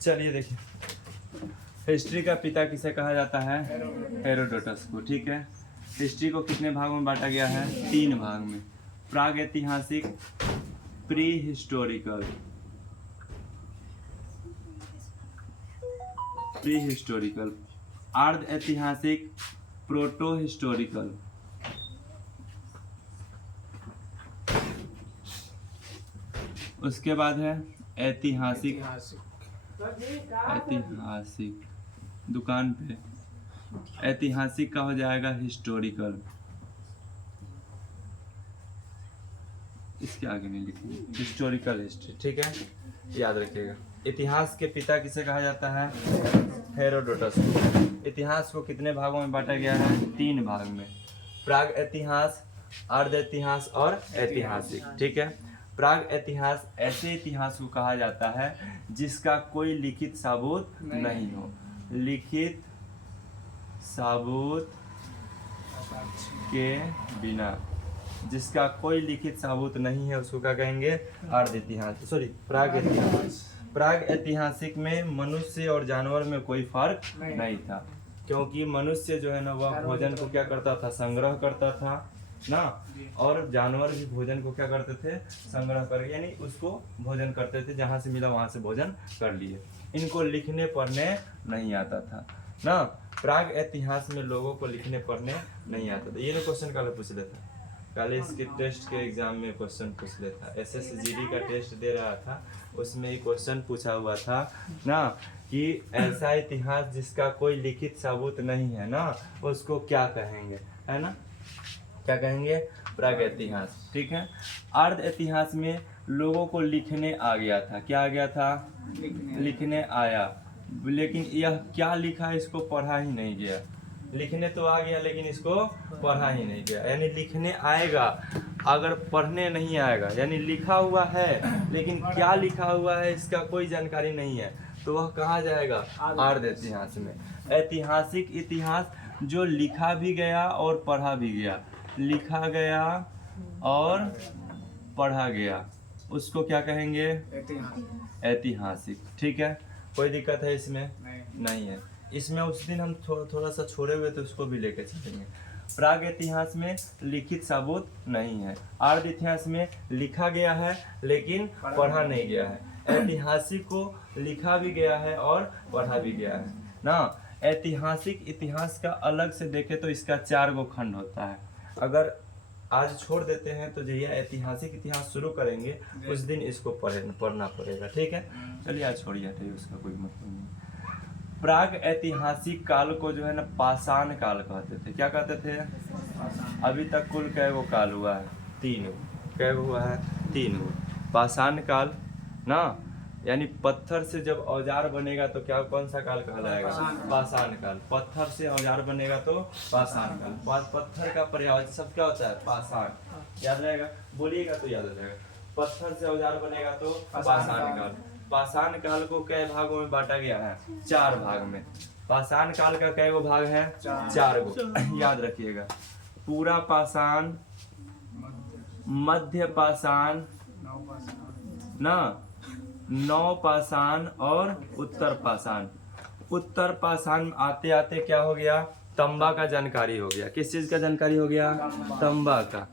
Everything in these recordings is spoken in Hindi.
चलिए देखिए, हिस्ट्री का पिता किसे कहा जाता है? हेरोडोटस को। ठीक है, हिस्ट्री को कितने भागों में बांटा गया है? 3 भाग में। प्राग ऐतिहासिक, प्री हिस्टोरिकल, प्री हिस्टोरिकल, अर्ध ऐतिहासिक, प्रोटो हिस्टोरिकल, उसके बाद है ऐतिहासिक, ऐतिहासिक दुकान पे, ऐतिहासिक का हो जाएगा हिस्टोरिकल, इसके आगे नहीं लिखेंगे, हिस्टोरिकल हिस्ट्री। ठीक है, याद रखिएगा। इतिहास के पिता किसे कहा जाता है? हेरोडोटस को। इतिहास को कितने भागों में बांटा गया है? 3 भाग में। प्राग इतिहास, अर्ध इतिहास और ऐतिहासिक। ठीक है, प्राग इतिहास ऐसे इतिहास को कहा जाता है जिसका कोई लिखित सबूत नहीं हो। लिखित सबूत के बिना, जिसका कोई लिखित सबूत नहीं है, उसको क्या कहेंगे? अर्ध इतिहास, सॉरी प्राग इतिहास। प्राग ऐतिहासिक में मनुष्य और जानवर में कोई फर्क नहीं था, क्योंकि मनुष्य जो है ना वह भोजन को क्या करता था? संग्रह करता था ना, और जानवर भी भोजन को क्या करते थे? संग्रह कर, यानी उसको भोजन करते थे, जहाँ से मिला वहाँ से भोजन कर लिए। इनको लिखने पढ़ने नहीं आता था ना। प्राग इतिहास में लोगों को लिखने पढ़ने नहीं आता था। ये ना क्वेश्चन कल पूछ लेता, कल इसके टेस्ट के एग्जाम में क्वेश्चन पूछ लेता। SSGD का टेस्ट दे रहा था, उसमें ही क्वेश्चन पूछा हुआ था ना कि ऐसा इतिहास जिसका कोई लिखित सबूत नहीं है ना, उसको क्या कहेंगे, है ना? क्या कहेंगे? प्राग इतिहास। ठीक है, अर्ध इतिहास में लोगों को लिखने आ गया था। क्या आ गया था? लिखने आया, लेकिन यह क्या लिखा इसको पढ़ा ही नहीं गया। लिखने तो आ गया लेकिन इसको पढ़ा ही नहीं गया, यानी लिखने आएगा अगर पढ़ने नहीं आएगा, यानी लिखा हुआ है लेकिन क्या लिखा हुआ है इसका कोई जानकारी नहीं है, तो वह कहाँ जाएगा? अर्ध इतिहास में। ऐतिहासिक इतिहास जो लिखा भी गया और पढ़ा भी गया, लिखा गया और पढ़ा गया, उसको क्या कहेंगे? ऐतिहासिक। ठीक है, कोई दिक्कत है इसमें? नहीं है। इसमें उस दिन हम थोड़ा सा छोड़े हुए तो उसको भी लेके चलेंगे। प्राग इतिहास में लिखित सबूत नहीं है, अर्ध इतिहास में लिखा गया है लेकिन पढ़ा नहीं गया है, ऐतिहासिक को लिखा भी गया है और पढ़ा भी गया है ना। ऐतिहासिक इतिहास का अलग से देखें तो इसका 4 गो खंड होता है। अगर आज छोड़ देते हैं तो जहिया ऐतिहासिक इतिहास शुरू करेंगे उस दिन इसको पढ़ना पड़ेगा। ठीक है, चलिए आज छोड़िए, उसका कोई मतलब नहीं। प्राग ऐतिहासिक काल को जो है ना पाषाण काल कहते थे। क्या कहते थे? अभी तक कुल कै गो काल हुआ है? 3 गो। कै गो हुआ है? 3 गो। पाषाण काल ना, यानी पत्थर से जब औजार बनेगा तो क्या, कौन सा काल कहलाएगा? पाषाण काल। पत्थर से औजार बनेगा तो पाषाण काल। पत्थर का पर्यायवाची शब्द क्या होता है? पाषाण। याद रहेगा, बोलिएगा तो याद रहेगा। पत्थर से औजार बनेगा तो पाषाण काल। पाषाण काल को कै भागों में बांटा गया है? 4 भाग में। पाषाण काल का कै गो भाग है? 4 गो। याद रखिएगा, पूरा पाषाण, मध्य पाषाण ना, नव पाषाण और उत्तर पाषाण। उत्तर पाषाण आते आते क्या हो गया? तांबा का जानकारी हो गया। किस चीज का जानकारी हो गया? तांबा का।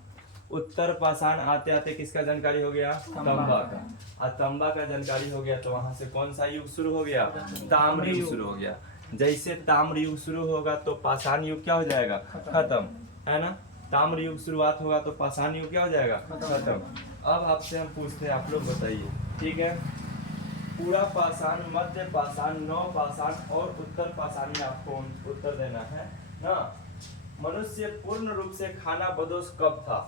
उत्तर पाषाण आते आते किसका जानकारी हो गया? तांबा का। और तांबा का जानकारी हो गया तो वहां से कौन सा युग शुरू हो गया? ताम्र युग शुरू हो गया। जैसे ताम्र युग शुरू होगा तो पाषाण युग क्या हो जाएगा? खत्म, है ना। ताम्र युग शुरुआत होगा तो पाषाण युग क्या हो जाएगा? खत्म। अब आपसे हम पूछते हैं, आप लोग बताइए। ठीक है, पूरा पाषाण, मध्य पाषाण, नव पाषाण और उत्तर पाषाण में आपको उत्तर देना है ना। मनुष्य पूर्ण रूप से खानाबदोश कब था?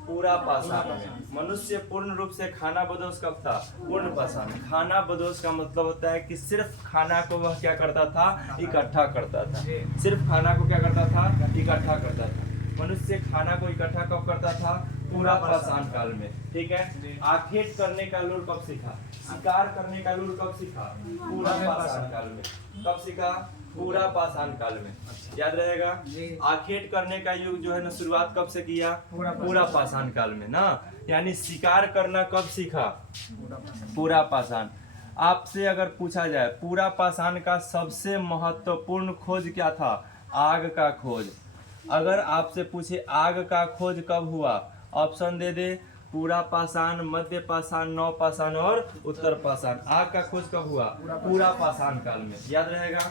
पूरा पाषाण में। मनुष्य पूर्ण रूप से खानाबदोश कब था? पूर्ण पाषाण। खानाबदोश का मतलब होता है कि सिर्फ खाना को वह क्या करता था? इकट्ठा करता था। सिर्फ खाना को क्या करता था? इकट्ठा करता था। मनुष्य खाना को इकट्ठा कब करता था? पूरा पाषाण काल में। ठीक है, आखेट करने का लूर कब सीखा? शिकार करने का लूर कब सीखा? पूरा पाषाण काल में। कब सीखा? पूरा पाषाण काल में। याद रहेगा, आखेट करने का युग जो है ना शुरुआत कब से किया? पूरा पाषाण काल में ना। यानी शिकार करना कब सीखा? पूरा पाषाण। आपसे अगर पूछा जाए पूरा पाषाण का सबसे महत्वपूर्ण खोज क्या था, आग का खोज। अगर आपसे पूछे आग का खोज कब हुआ, ऑप्शन दे दे, पूरा पाषाण, मध्य पाषाण, नव पाषाण और उत्तर पाषाण। आग का खोज कब हुआ, पूरा पाषाण काल में, याद रहेगा।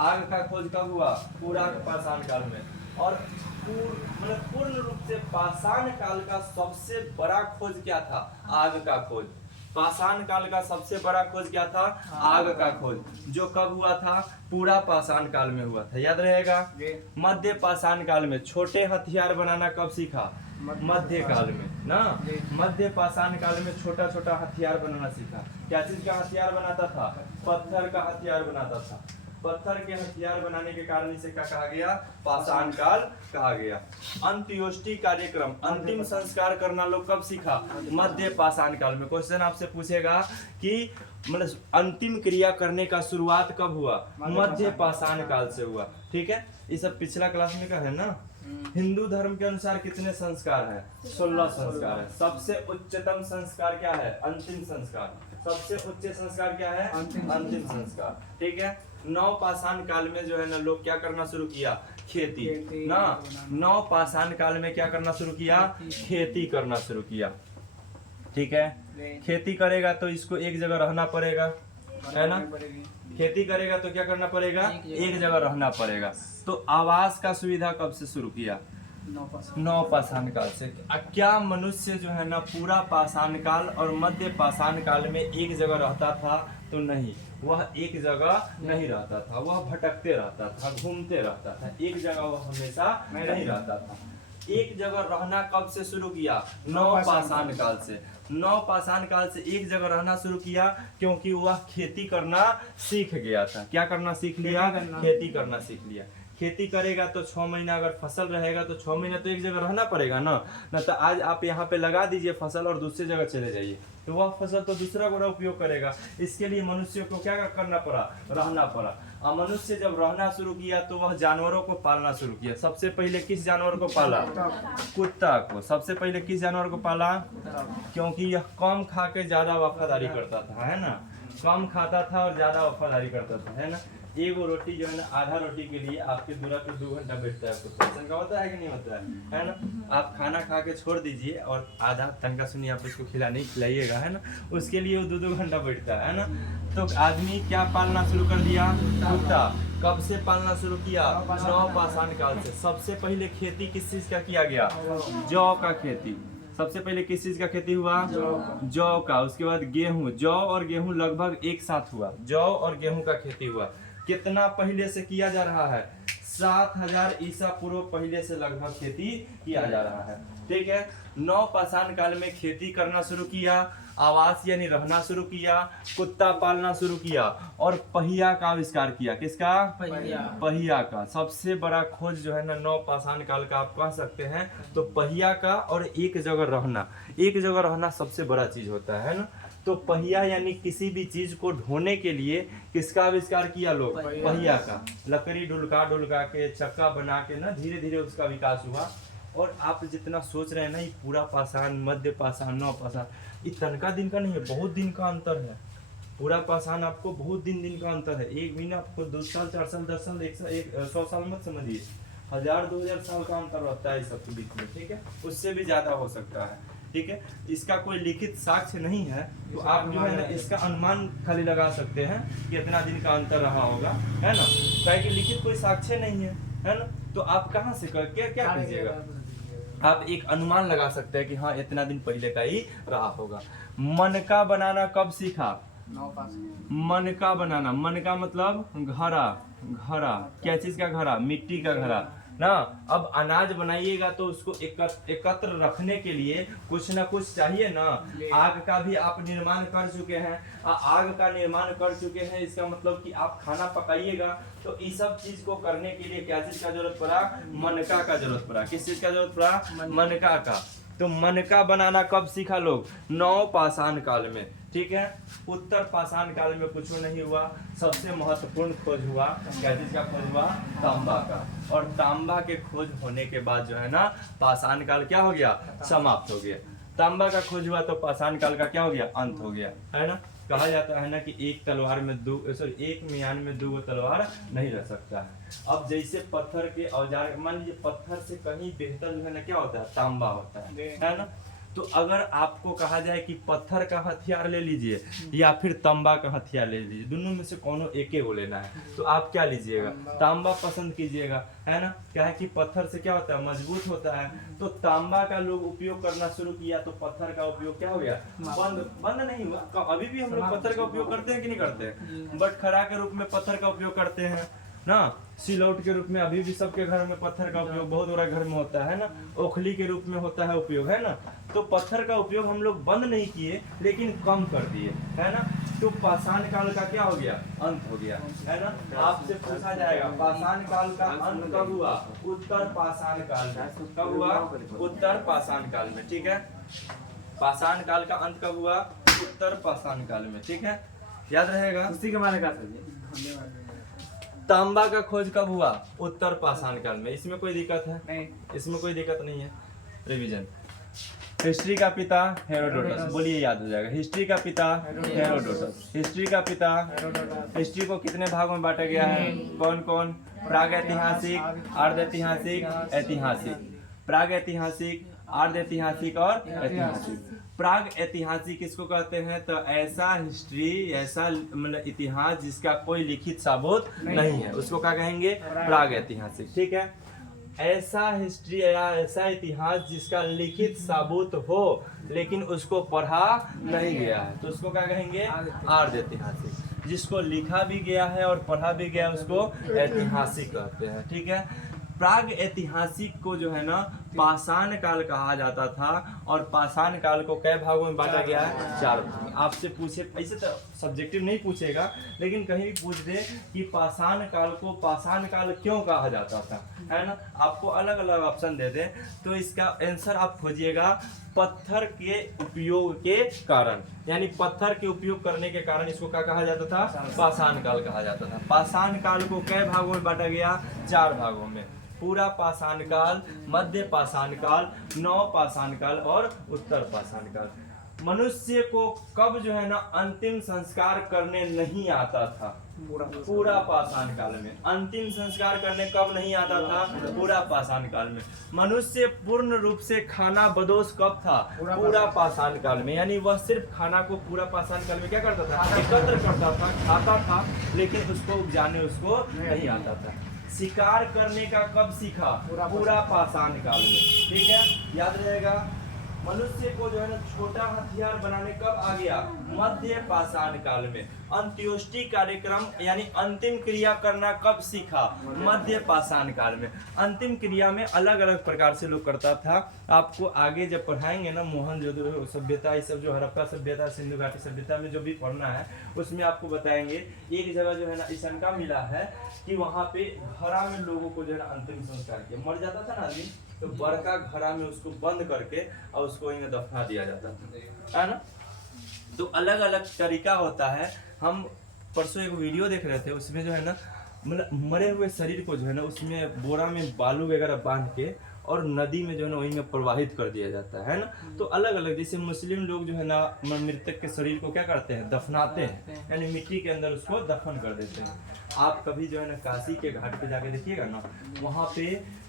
आग का खोज कब हुआ, पूरा पाषाण काल में। और पूर्ण रूप से पाषाण काल का सबसे बड़ा खोज क्या था, आग का खोज। पाषाण काल का सबसे बड़ा खोज क्या था, आग का खोज, जो कब हुआ था, पूरा पाषाण काल में हुआ था, याद रहेगा। मध्य पाषाण काल में छोटे हथियार बनाना कब सीखा, मध्य काल में ना। मध्य पाषाण काल में छोटा छोटा हथियार बनाना सीखा। क्या चीज का हथियार बनाता था, पत्थर का हथियार बनाता था। पत्थर के हथियार बनाने के कारण इसे क्या कहा गया, पाषाण काल कहा गया। अंत्योष्टि कार्यक्रम, अंतिम संस्कार करना लोग कब सीखा, मध्य पाषाण काल में। क्वेश्चन आपसे पूछेगा कि मतलब अंतिम क्रिया करने का शुरुआत कब हुआ, मध्य पाषाण काल से हुआ। ठीक है, ये सब पिछला क्लास में का है ना। हिंदू धर्म के अनुसार कितने संस्कार है, 16 संस्कार है। सबसे उच्चतम संस्कार क्या है, अंतिम संस्कार। सबसे उच्च संस्कार क्या है, अंतिम संस्कार। ठीक है, नव पाषाण काल में जो है ना लोग क्या करना शुरू किया, खेती ना। नव पाषाण काल में क्या करना शुरू किया, खेती करना शुरू किया। ठीक है, खेती करेगा तो इसको एक जगह रहना पड़ेगा, है ना। खेती करेगा तो क्या करना पड़ेगा, एक जगह रहना पड़ेगा। तो आवास का सुविधा कब से शुरू किया, नव पाषाण काल से। क्या मनुष्य जो है ना पूरा पाषाण काल और मध्य पाषाण काल में एक जगह रहता था, तो नहीं, वह एक जगह नहीं रहता था, वह भटकते रहता था, घूमते रहता था, एक जगह वह हमेशा नहीं रहता था। एक जगह रहना कब से शुरू किया, नव पाषाण काल से। नव पाषाण काल से एक जगह रहना शुरू किया, क्योंकि वह खेती करना सीख गया था। क्या करना सीख लिया, खेती करना सीख लिया। खेती करेगा तो 6 महीना अगर फसल रहेगा तो 6 महीना तो एक जगह रहना पड़ेगा ना। न तो आज आप यहाँ पे लगा दीजिए फसल और दूसरी जगह चले जाइए, तो वह फसल तो दूसरा बड़ा उपयोग करेगा। इसके लिए मनुष्य को क्या करना पड़ा, रहना पड़ा। और मनुष्य जब रहना शुरू किया तो वह जानवरों को पालना शुरू किया। सबसे पहले किस जानवर को पाला, कुत्ता को। सबसे पहले किस जानवर को पाला, क्योंकि यह कम खा के ज्यादा वफादारी करता था, है ना। कम खाता था और ज्यादा वफादारी करता था, है ना। एगो रोटी जो है ना, आधा रोटी के लिए आपके दूरा पे 2 घंटा बैठता है। आपको टेंशन का होता है कि नहीं होता है ना। आप खाना खा के छोड़ दीजिए और आधा तनका सुनिए आप उसको खिलाने खिलाइएगा, है ना, उसके लिए वो 2-2 घंटा बैठता है ना। तो आदमी क्या पालना शुरू कर दिया, कुत्ता। कब से पालना शुरू किया, नव पाषाण काल से। सबसे पहले खेती किस चीज का किया गया, जौ का खेती। सबसे पहले किस चीज का खेती हुआ, जौ का। उसके बाद गेहूं, जौ और गेहूं लगभग एक साथ हुआ, जौ और गेहूं का खेती हुआ। कितना पहले से किया जा रहा है, 7000 ईसा पूर्व पहले से लगभग खेती किया जा रहा है। ठीक है, नव पाषाण काल में खेती करना शुरू किया, आवास यानी रहना शुरू किया, कुत्ता पालना शुरू किया और पहिया का आविष्कार किया। किसका, पहिया का। सबसे बड़ा खोज जो है ना नव पाषाण काल का आप कह सकते हैं, तो पहिया का। और एक जगह रहना, एक जगह रहना सबसे बड़ा चीज होता है ना। तो पहिया यानी किसी भी चीज को ढोने के लिए किसका आविष्कार किया लोग, पहिया का। लकड़ी ढुलका ढुलका के चक्का बना के ना धीरे धीरे उसका विकास हुआ। और आप जितना सोच रहे हैं ना, ये पूरा पाषाण, मध्य पाषाण, नव पाषाण, ये तनका दिन का नहीं है, बहुत दिन का अंतर है। पूरा पाषाण आपको बहुत दिन का अंतर है। एक महीना आपको 2 साल 4 साल 10 साल 100 साल मत समझिए, 1000-2000 साल का अंतर रहता है सबके बीच में। ठीक है, उससे भी ज्यादा हो सकता है। ठीक है, इसका कोई लिखित साक्ष्य नहीं है, तो आप जो है ना इसका अनुमान खाली लगा सकते हैं कि इतना दिन का अंतर रहा होगा, है ना। ताकि लिखित कोई साक्ष्य नहीं है ना। तो आप कहाँ से क्या कीजिएगा, आप एक अनुमान लगा सकते हैं कि हाँ इतना दिन पहले का ही रहा होगा। मनका बनाना कब सीखा, मनका बनाना। मनका मतलब घड़ा, घड़ा क्या चीज का घड़ा, मिट्टी का घड़ा ना। अब अनाज बनाइएगा तो उसको एकत्र रखने के लिए कुछ ना कुछ चाहिए ना। आग का भी आप निर्माण कर चुके हैं, आग का निर्माण कर चुके हैं, इसका मतलब कि आप खाना पकाइएगा। तो इस सब चीज को करने के लिए क्या चीज का जरूरत पड़ा, मनका का जरूरत पड़ा। किस चीज का जरूरत पड़ा, मनका का। तो मनका बनाना कब सीखा लोग, नव पाषाण काल में। ठीक है, उत्तर पाषाण काल में कुछ नहीं हुआ। सबसे महत्वपूर्ण खोज हुआ, क्या चीज का खोज हुआ, तांबा का। और तांबा के खोज होने के बाद जो है ना पाषाण काल क्या हो गया, समाप्त हो गया। तांबा का खोज हुआ तो पाषाण काल का क्या हो गया, अंत हो गया, है ना। कहा जाता है ना कि एक तलवार में एक मियान में दो तलवार नहीं रह सकता है। अब जैसे पत्थर के औजार, मान लीजिए पत्थर से कहीं बेहतर जो है ना क्या होता है, तांबा होता है ना। तो अगर आपको कहा जाए कि पत्थर का हथियार ले लीजिए या फिर तांबा का हथियार ले लीजिए, दोनों में से कोनो एक ही लेना है, तो आप क्या लीजिएगा, तांबा पसंद कीजिएगा, है ना। क्या है कि पत्थर से क्या होता है, मजबूत होता है। तो तांबा का लोग उपयोग करना शुरू किया तो पत्थर का उपयोग क्या हो गया, बंद नहीं हुआ। अभी भी हम लोग पत्थर का उपयोग करते हैं कि नहीं करते, बटखरा के रूप में पत्थर का उपयोग करते हैं ना, सिलौट के रूप में अभी भी सबके घर में पत्थर का उपयोग बहुत बड़ा घर में होता है ना, ओखली के रूप में होता है उपयोग, है ना। तो पत्थर का उपयोग हम लोग बंद नहीं किए लेकिन कम कर दिए, है ना। तो पाषाण काल का क्या हो गया, अंत हो गया, है ना। आपसे पूछा जाएगा पाषाण काल का अंत कब हुआ, उत्तर पाषाण काल में। कब हुआ, उत्तर पाषाण काल में, ठीक है। पाषाण काल का अंत कब हुआ, उत्तर पाषाण काल में, ठीक है, याद रहेगा। उसी के माने का तांबा का खोज कब हुआ, उत्तर पाषाण काल में। इसमें कोई दिक्कत है नहीं, इसमें कोई दिक्कत नहीं है। रिवीजन, हिस्ट्री का पिता हेरोडोटस, बोलिए याद हो जाएगा। हिस्ट्री का पिता हेरोडोटस, हिस्ट्री का पिता। हिस्ट्री को कितने भागों में बांटा गया है, कौन कौन, प्राग ऐतिहासिक, अर्ध ऐतिहासिक, ऐतिहासिक। प्राग ऐतिहासिक, अर्ध ऐतिहासिक और ऐतिहासिक। प्राग ऐतिहासिक किसको कहते हैं, तो ऐसा हिस्ट्री, ऐसा मतलब इतिहास जिसका कोई लिखित सबूत नहीं है, उसको क्या कहेंगे, प्राग ऐतिहासिक, ठीक है। ऐसा हिस्ट्री या ऐसा इतिहास जिसका लिखित सबूत हो लेकिन उसको पढ़ा नहीं गया है, तो उसको क्या कहेंगे, अर्ध ऐतिहासिक। जिसको लिखा भी गया है और पढ़ा भी गया उसको ऐतिहासिक कहते हैं, ठीक है। प्राग ऐतिहासिक को जो है ना पाषाण काल कहा जाता था, और पाषाण काल को कई भागों में बांटा गया है, 4 भाग में। आपसे पूछे, ऐसे तो सब्जेक्टिव नहीं पूछेगा लेकिन कहीं भी पूछ दे कि पाषाण काल को पाषाण काल क्यों कहा जाता था, है ना, आपको अलग अलग ऑप्शन दे दे, तो इसका आंसर आप खोजिएगा पत्थर के उपयोग के कारण, यानी पत्थर के उपयोग करने के कारण इसको क्या कहा जाता था, पाषाण काल कहा जाता था। पाषाण काल को कई भागों में बांटा गया, 4 भागों में, पूरा पाषाण काल, मध्य पाषाण काल, नव पाषाण काल और उत्तर पाषाण काल। मनुष्य को कब जो है ना अंतिम संस्कार करने नहीं आता था, पूरा पाषाण काल में। अंतिम संस्कार करने कब नहीं आता था, पूरा पाषाण काल में। मनुष्य पूर्ण रूप से खाना बदोश कब था, पूरा पाषाण काल में, यानी वह सिर्फ खाना को पूरा पाषाण काल में क्या करता था, एकत्र करता था, खाता था, लेकिन उसको उपजाने उसको नहीं आता था। शिकार करने का कब सीखा, पूरा पाषाण काल में, ठीक है, याद रहेगा। मनुष्य को जो है ना छोटा हथियार बनाने कब आ गया, मध्य पाषाण काल में। अंत्योष्टि कार्यक्रम यानी अंतिम क्रिया करना कब सीखा, मध्य पाषाण काल में। अंतिम क्रिया में अलग अलग प्रकार से लोग करता था, आपको आगे जब पढ़ाएंगे ना मोहनजोदड़ो सभ्यता, ये सब जो हड़प्पा सभ्यता, सिंधु घाटी सभ्यता में जो भी पढ़ना है उसमें आपको बताएंगे। एक जगह जो है ना ईशनका मिला है कि वहाँ पे घड़ा में लोगों को जो है ना अंतिम संस्कार किया, मर जाता था ना आदमी तो बड़का घड़ा में उसको बंद करके और उसको वहीं दफना दिया जाता था, है ना। तो अलग अलग तरीका होता है। हम परसों एक वीडियो देख रहे थे, उसमें जो है ना मतलब मरे हुए शरीर को जो है ना उसमें बोरा में बालू वगैरह बांध के और नदी में जो है ना वहीं में प्रवाहित कर दिया जाता है ना। तो अलग अलग, जैसे मुस्लिम लोग जो है ना मृतक के शरीर को क्या करते हैं, दफनाते हैं, यानी मिट्टी के अंदर उसको दफन कर देते हैं। आप कभी जो है ना काशी के घाट पे जाके देखिएगा ना, वहाँ पे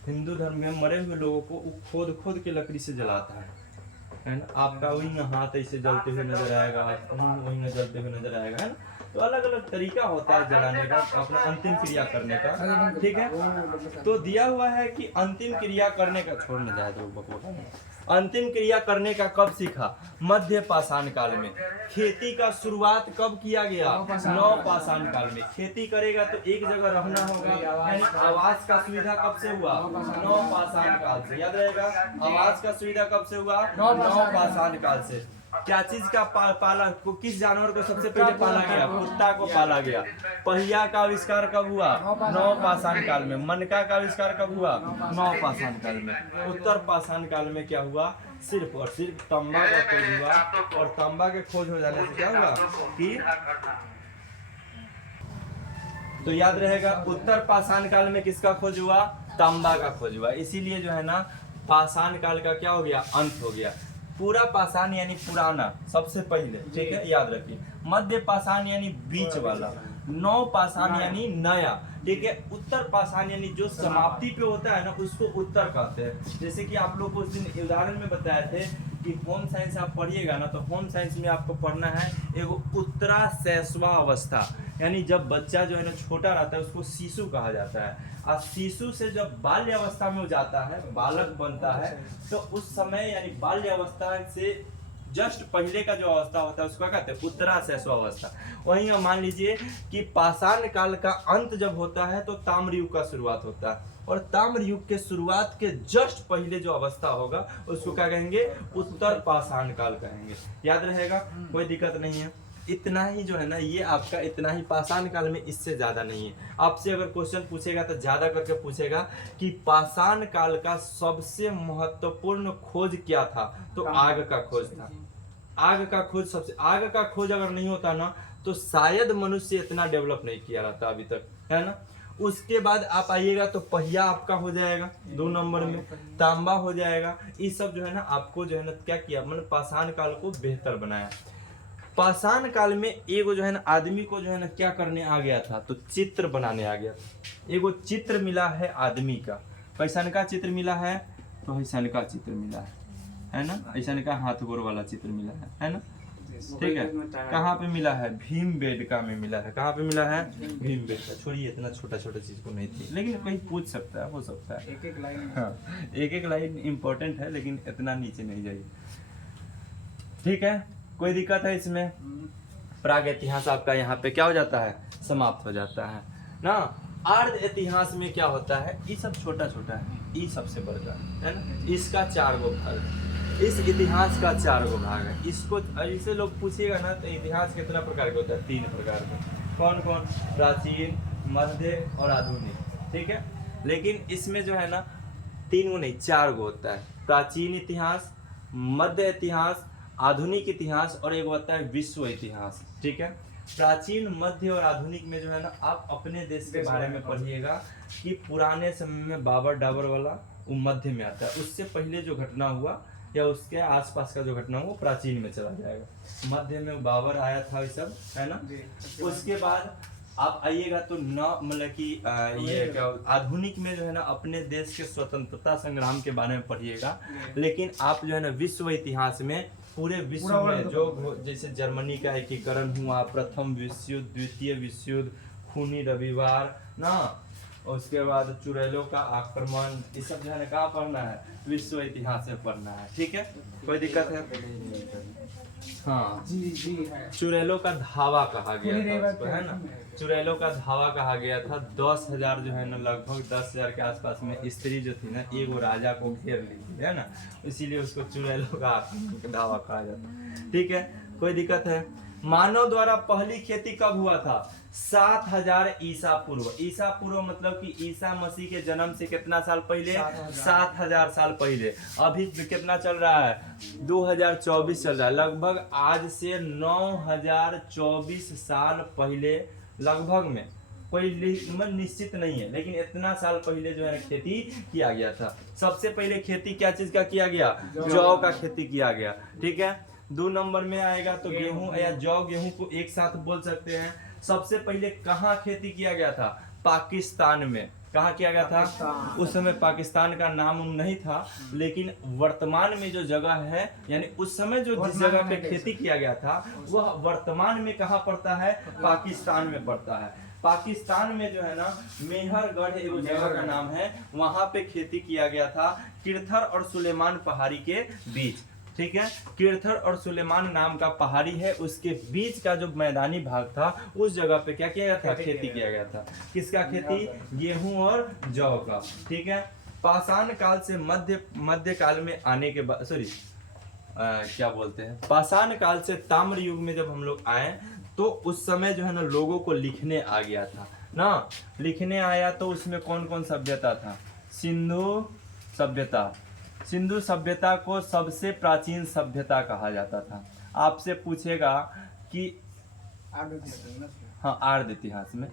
हिंदू धर्म में मरे हुए लोगों को खोद खोद के लकड़ी से जलाता है ना। आपका वही ना हाथ ऐसे जलते हुए नजर आएगा, वही ना जलते हुए नजर आएगा, है ना। तो अलग अलग तरीका होता है जलाने का, अपना अंतिम क्रिया करने का, ठीक है। तो दिया हुआ है कि अंतिम क्रिया करने का, छोड़ने जाए तो बकवास, अंतिम क्रिया करने का कब सीखा, मध्य पाषाण काल में। खेती का शुरुआत कब किया गया, नव पाषाण काल में। खेती करेगा तो एक जगह रहना होगा, यानी आवास का सुविधा कब से हुआ, नव पाषाण काल से, याद रहेगा। आवास का सुविधा कब से हुआ, नव पाषाण काल से। क्या चीज का पाला को, किस जानवर को सबसे पहले पाला गया, कुत्ता को पाला गया। पहिया का आविष्कार कब हुआ, नव पाषाण काल में। मनका का आविष्कार कब हुआ, नव पाषाण काल में। उत्तर पाषाण काल में क्या हुआ, सिर्फ और सिर्फ तांबा का खोज हुआ, और तांबा के खोज हो जाने से क्या हुआ कि, तो याद रहेगा उत्तर पाषाण काल में किसका खोज हुआ, तांबा का खोज हुआ। इसीलिए जो है ना पाषाण काल का क्या हो गया, अंत हो गया। पूरा पाषाण यानी पुराना सबसे पहले, ठीक है, याद रखिए। मध्य पाषाण यानी बीच वाला, नव पाषाण यानी नया, ठीक है। उत्तर पाषाण यानी जो समाप्ति पे होता है ना उसको उत्तर कहते हैं। जैसे कि आप लोग को उस दिन उदाहरण में बताए थे कि होम साइंस आप पढ़िएगा ना, तो होम साइंस में आपको पढ़ना है एगो उत्तरा शैशवा अवस्था, यानी जब बच्चा जो है ना छोटा रहता है उसको शिशु कहा जाता है, और शिशु से जब बाल्य अवस्था में हो जाता है, बालक बनता है, तो उस समय यानी बाल्य अवस्था से जस्ट पहले का जो अवस्था होता है उसको क्या कहते हैं, उत्तरा शैशव अवस्था। वहीं मान लीजिए कि पाषाण काल का अंत जब होता है तो ताम्र युग का शुरुआत होता है, और ताम्र युग के शुरुआत के जस्ट पहले जो अवस्था होगा उसको क्या कहेंगे, उत्तर पाषाण काल कहेंगे। याद रहेगा, कोई दिक्कत नहीं है। इतना ही जो है ना, ये आपका इतना ही पाषाण काल में, इससे ज्यादा नहीं है। आपसे अगर क्वेश्चन पूछेगा तो ज्यादा करके पूछेगा कि पाषाण काल का सबसे महत्वपूर्ण खोज क्या था, तो आग का खोज था। आग का खोज सबसे, आग का खोज अगर नहीं होता ना तो शायद मनुष्य इतना डेवलप नहीं किया रहता अभी तक, है ना। उसके बाद आप आइएगा तो पहिया आपका हो जाएगा 2 नंबर में, तांबा हो जाएगा। ये सब जो है ना आपको जो है ना क्या किया, मतलब पाषाण काल को बेहतर बनाया। पाषाण काल में एगो जो है ना आदमी को जो है ना क्या करने आ गया था, तो चित्र बनाने आ गया था। एगो चित्र मिला है आदमी का, कैसन का चित्र मिला है, तो ऐसन का चित्र मिला है ना, ऐसन का हाथ गोर वाला चित्र मिला है ना, ठीक है। कहाँ पे मिला है, भीम बेडका में मिला है। कहाँ पे मिला है, भीम बेडका। छोड़िए, इतना छोटा छोटा चीज को नहीं थी, लेकिन कहीं पूछ सकता है, हो सकता है। एक एक लाइन, हाँ, एक एक लाइन इंपॉर्टेंट है, लेकिन इतना नीचे नहीं जाइए, ठीक है। कोई दिक्कत है इसमें। प्राग इतिहास आपका यहाँ पे क्या हो जाता है, समाप्त हो जाता है ना। आर्ध इतिहास में क्या होता है, ये सब छोटा छोटा है, ये सबसे बड़का है ना। इसका 4 गो भाग है, इस इतिहास का 4 गो भाग है। इसको ऐसे लोग पूछिएगा ना तो इतिहास कितना प्रकार का होता है, 3 प्रकार का। कौन कौन, प्राचीन, मध्य और आधुनिक, ठीक है। लेकिन इसमें जो है ना 3 गो नहीं 4 गो होता है। प्राचीन इतिहास, मध्य इतिहास, आधुनिक इतिहास और एक होता है विश्व इतिहास, ठीक है। प्राचीन, मध्य और आधुनिक में जो है ना आप अपने देश के बारे में पढ़िएगा कि पुराने समय में बाबर डाबर वाला वो मध्य में आता है। उससे पहले जो घटना हुआ या उसके आसपास का जो घटना हुआ प्राचीन में चला जाएगा। मध्य में बाबर आया था, ये सब है ना। उसके बाद आप आइएगा तो न मतलब कि ये क्या आधुनिक में जो है ना अपने देश के स्वतंत्रता संग्राम के बारे में पढ़िएगा। लेकिन आप जो है ना विश्व इतिहास में पूरे विश्व में जो जैसे जर्मनी का एकीकरण हुआ, प्रथम विश्व युद्ध, द्वितीय विश्व युद्ध, खूनी रविवार ना, उसके बाद चुड़ैलों का आक्रमण, ये सब जो है ना कहाँ पढ़ना है, विश्व इतिहास में पढ़ना है, ठीक है। कोई दिक्कत है, हाँ जी जी है। चुड़ैलों का धावा कहा गया था उसको, है ना। चुड़ैलों का धावा कहा गया था। 10,000 जो है ना, लगभग 10,000 के आसपास में स्त्री जो थी ना, एगो राजा को घेर ली थी, है ना, इसीलिए उसको चुड़ैलों का धावा कहा जाता, ठीक है। कोई दिक्कत है। मानव द्वारा पहली खेती कब हुआ था, 7,000 ईसा पूर्व। ईसा पूर्व मतलब कि ईसा मसीह के जन्म से कितना साल पहले, 7,000 साल पहले। अभी कितना चल रहा है, 2024 चल रहा है। लगभग आज से 9,024 साल पहले, लगभग में कोई निश्चित नहीं है, लेकिन इतना साल पहले जो है खेती किया गया था। सबसे पहले खेती क्या चीज का किया गया, जौ का खेती किया गया, ठीक है। 2 नंबर में आएगा तो गेहूं या जौ, गेहूं को एक साथ बोल सकते हैं। सबसे पहले कहाँ खेती किया गया था, पाकिस्तान में। कहाँ किया गया था, उस समय पाकिस्तान का नाम नहीं था, लेकिन वर्तमान में जो जगह है, यानी उस समय जो जिस जगह पे खेती किया गया था वह वर्तमान में कहाँ पड़ता है, पाकिस्तान में पड़ता है। पाकिस्तान में जो है ना मेहरगढ़ एक जगह का नाम है, वहां पे खेती किया गया था, किरथर और सुलेमान पहाड़ी के बीच, ठीक है। किरथर और सुलेमान नाम का पहाड़ी है, उसके बीच का जो मैदानी भाग था उस जगह पे क्या किया गया था, खेती किया गया था। किसका खेती, गेहूं और जौ का, ठीक है। पाषाण काल से मध्य काल में आने के बाद, सॉरी क्या बोलते हैं, पाषाण काल से ताम्र युग में जब हम लोग आए तो उस समय जो है ना लोगों को लिखने आ गया था ना। लिखने आया तो उसमें कौन कौन सभ्यता था, सिंधु सभ्यता। सिंधु सभ्यता को सबसे प्राचीन सभ्यता कहा जाता था। आपसे पूछेगा कि हाँ आर्ध इतिहास में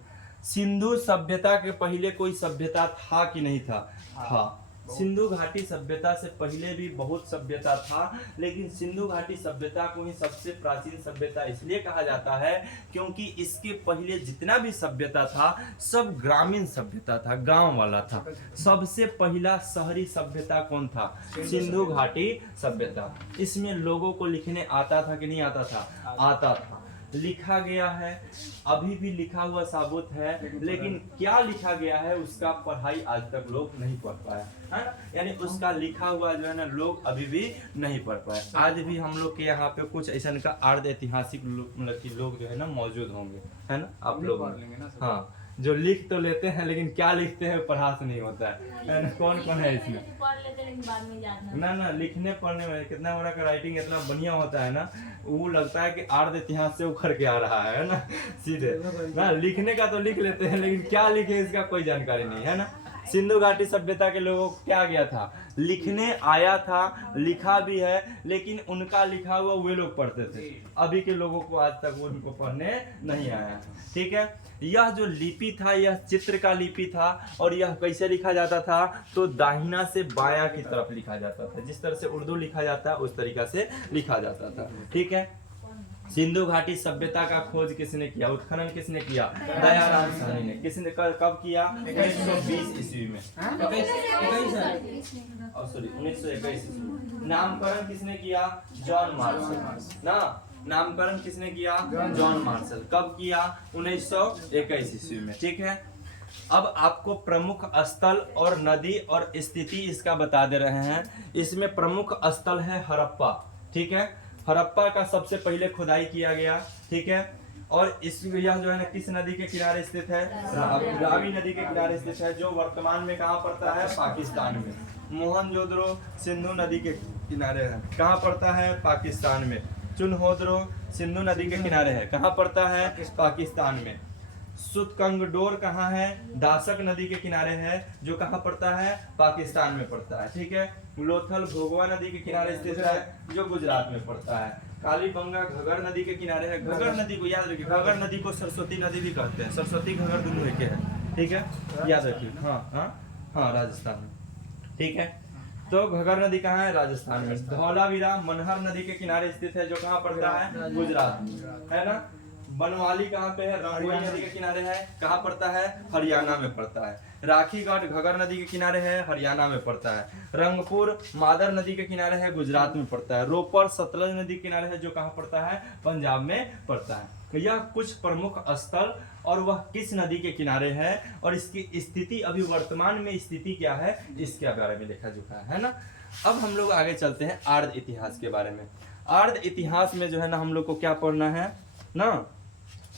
सिंधु सभ्यता के पहले कोई सभ्यता था कि नहीं था, था। सिंधु घाटी सभ्यता से पहले भी बहुत सभ्यता था, लेकिन सिंधु घाटी सभ्यता को ही सबसे प्राचीन सभ्यता इसलिए कहा जाता है क्योंकि इसके पहले जितना भी सभ्यता था सब ग्रामीण सभ्यता था, गांव वाला था। सबसे पहला शहरी सभ्यता कौन था? सिंधु घाटी सभ्यता। इसमें लोगों को लिखने आता था कि नहीं आता था? आता था। लिखा गया है, अभी भी लिखा हुआ साबुत है, लेकिन क्या लिखा गया है उसका पढ़ाई आज तक लोग नहीं पढ़ पाए, है ना? यानी उसका लिखा हुआ जो है ना लोग अभी भी नहीं पढ़ पाए। आज भी हम लोग के यहाँ पे कुछ ऐसा का अर्ध ऐतिहासिक मतलब कि लोग जो है ना मौजूद होंगे, है ना? आप लोग हाँ, जो लिख तो लेते हैं लेकिन क्या लिखते हैं पढ़ा से नहीं होता है ना? कौन कौन है इसमें? ना ना, लिखने पढ़ने में कितना बड़ा का राइटिंग इतना बढ़िया होता है ना, वो लगता है कि अर्ध इतिहास से उखड़ के आ रहा है ना, सीधे ना। लिखने का तो लिख लेते हैं लेकिन क्या लिखे इसका कोई जानकारी नहीं है ना। सिंधु घाटी सभ्यता के लोगों को क्या गया था? लिखने आया था, लिखा भी है, लेकिन उनका लिखा हुआ वे लोग पढ़ते थे। अभी के लोगों को आज तक उनको पढ़ने नहीं आया। ठीक है, यह जो लिपि था यह चित्र का लिपि था, और यह कैसे लिखा जाता था? तो दाहिना से बायां की तरफ लिखा जाता था। जिस तरह से उर्दू लिखा जाता है उस तरीका से लिखा जाता था। ठीक है, सिंधु घाटी सभ्यता का खोज किसने किया? उत्खनन किसने किया? दयाराम साहनी ने। किसने कब किया? 1920 ईस्वी में। सॉरी 1921 ईस्वी में। नामकरण किसने किया? जॉन मार्शल ना। नामकरण किसने किया? John Marshall. कब किया? 1921 ईस्वी में। ठीक है, अब आपको प्रमुख स्थल और नदी और स्थिति इसका बता दे रहे हैं। इसमें प्रमुख स्थल है हड़प्पा। ठीक है, हड़प्पा का सबसे पहले खुदाई किया गया। ठीक है, और इस यह जो है ना किस नदी के किनारे स्थित है? रावी नदी के किनारे स्थित है, जो वर्तमान में कहाँ पड़ता है? पाकिस्तान में। मोहनजोदड़ो सिंधु नदी के किनारे है, कहाँ पड़ता है? पाकिस्तान में। चुनहोदरो सिंधु नदी के किनारे है, कहाँ पड़ता है? पाकिस्तान में। सुतकंगडोर कहाँ है? दासक नदी के किनारे है, जो कहाँ पड़ता है? पाकिस्तान में पड़ता है। ठीक है, लोथल भोगवा नदी के किनारे स्थित है, जो गुजरात में पड़ता है। कालीबंगा घगर नदी के किनारे है। घगर नदी को याद रखिए, घगर नदी को सरस्वती नदी भी कहते हैं। सरस्वती घगर दोनों एक है। ठीक है, याद रखिए। हाँ हाँ हाँ, राजस्थान में। ठीक है, तो घगर नदी कहाँ है? राजस्थान में। धौलावीरा मनहर नदी के किनारे स्थित है, जो कहाँ पड़ता है? गुजरात में, है ना। बनवाली कहाँ पे है? रंगोई नदी के किनारे है, कहाँ पड़ता है? हरियाणा में पड़ता है। राखीगढ़ घगर नदी के किनारे है, हरियाणा में पड़ता है। रंगपुर मादर नदी के किनारे है, गुजरात में पड़ता है। रोपड़ सतलज नदी के किनारे है, जो कहाँ पड़ता है? पंजाब में पड़ता है। तो यह कुछ प्रमुख स्थल और वह किस नदी के किनारे है और इसकी स्थिति अभी वर्तमान में स्थिति क्या है इसके बारे में लिखा चुका है ना। अब हम लोग आगे चलते हैं आर्ध इतिहास के बारे में। आर्ध इतिहास में जो है ना हम लोग को क्या पढ़ना है ना,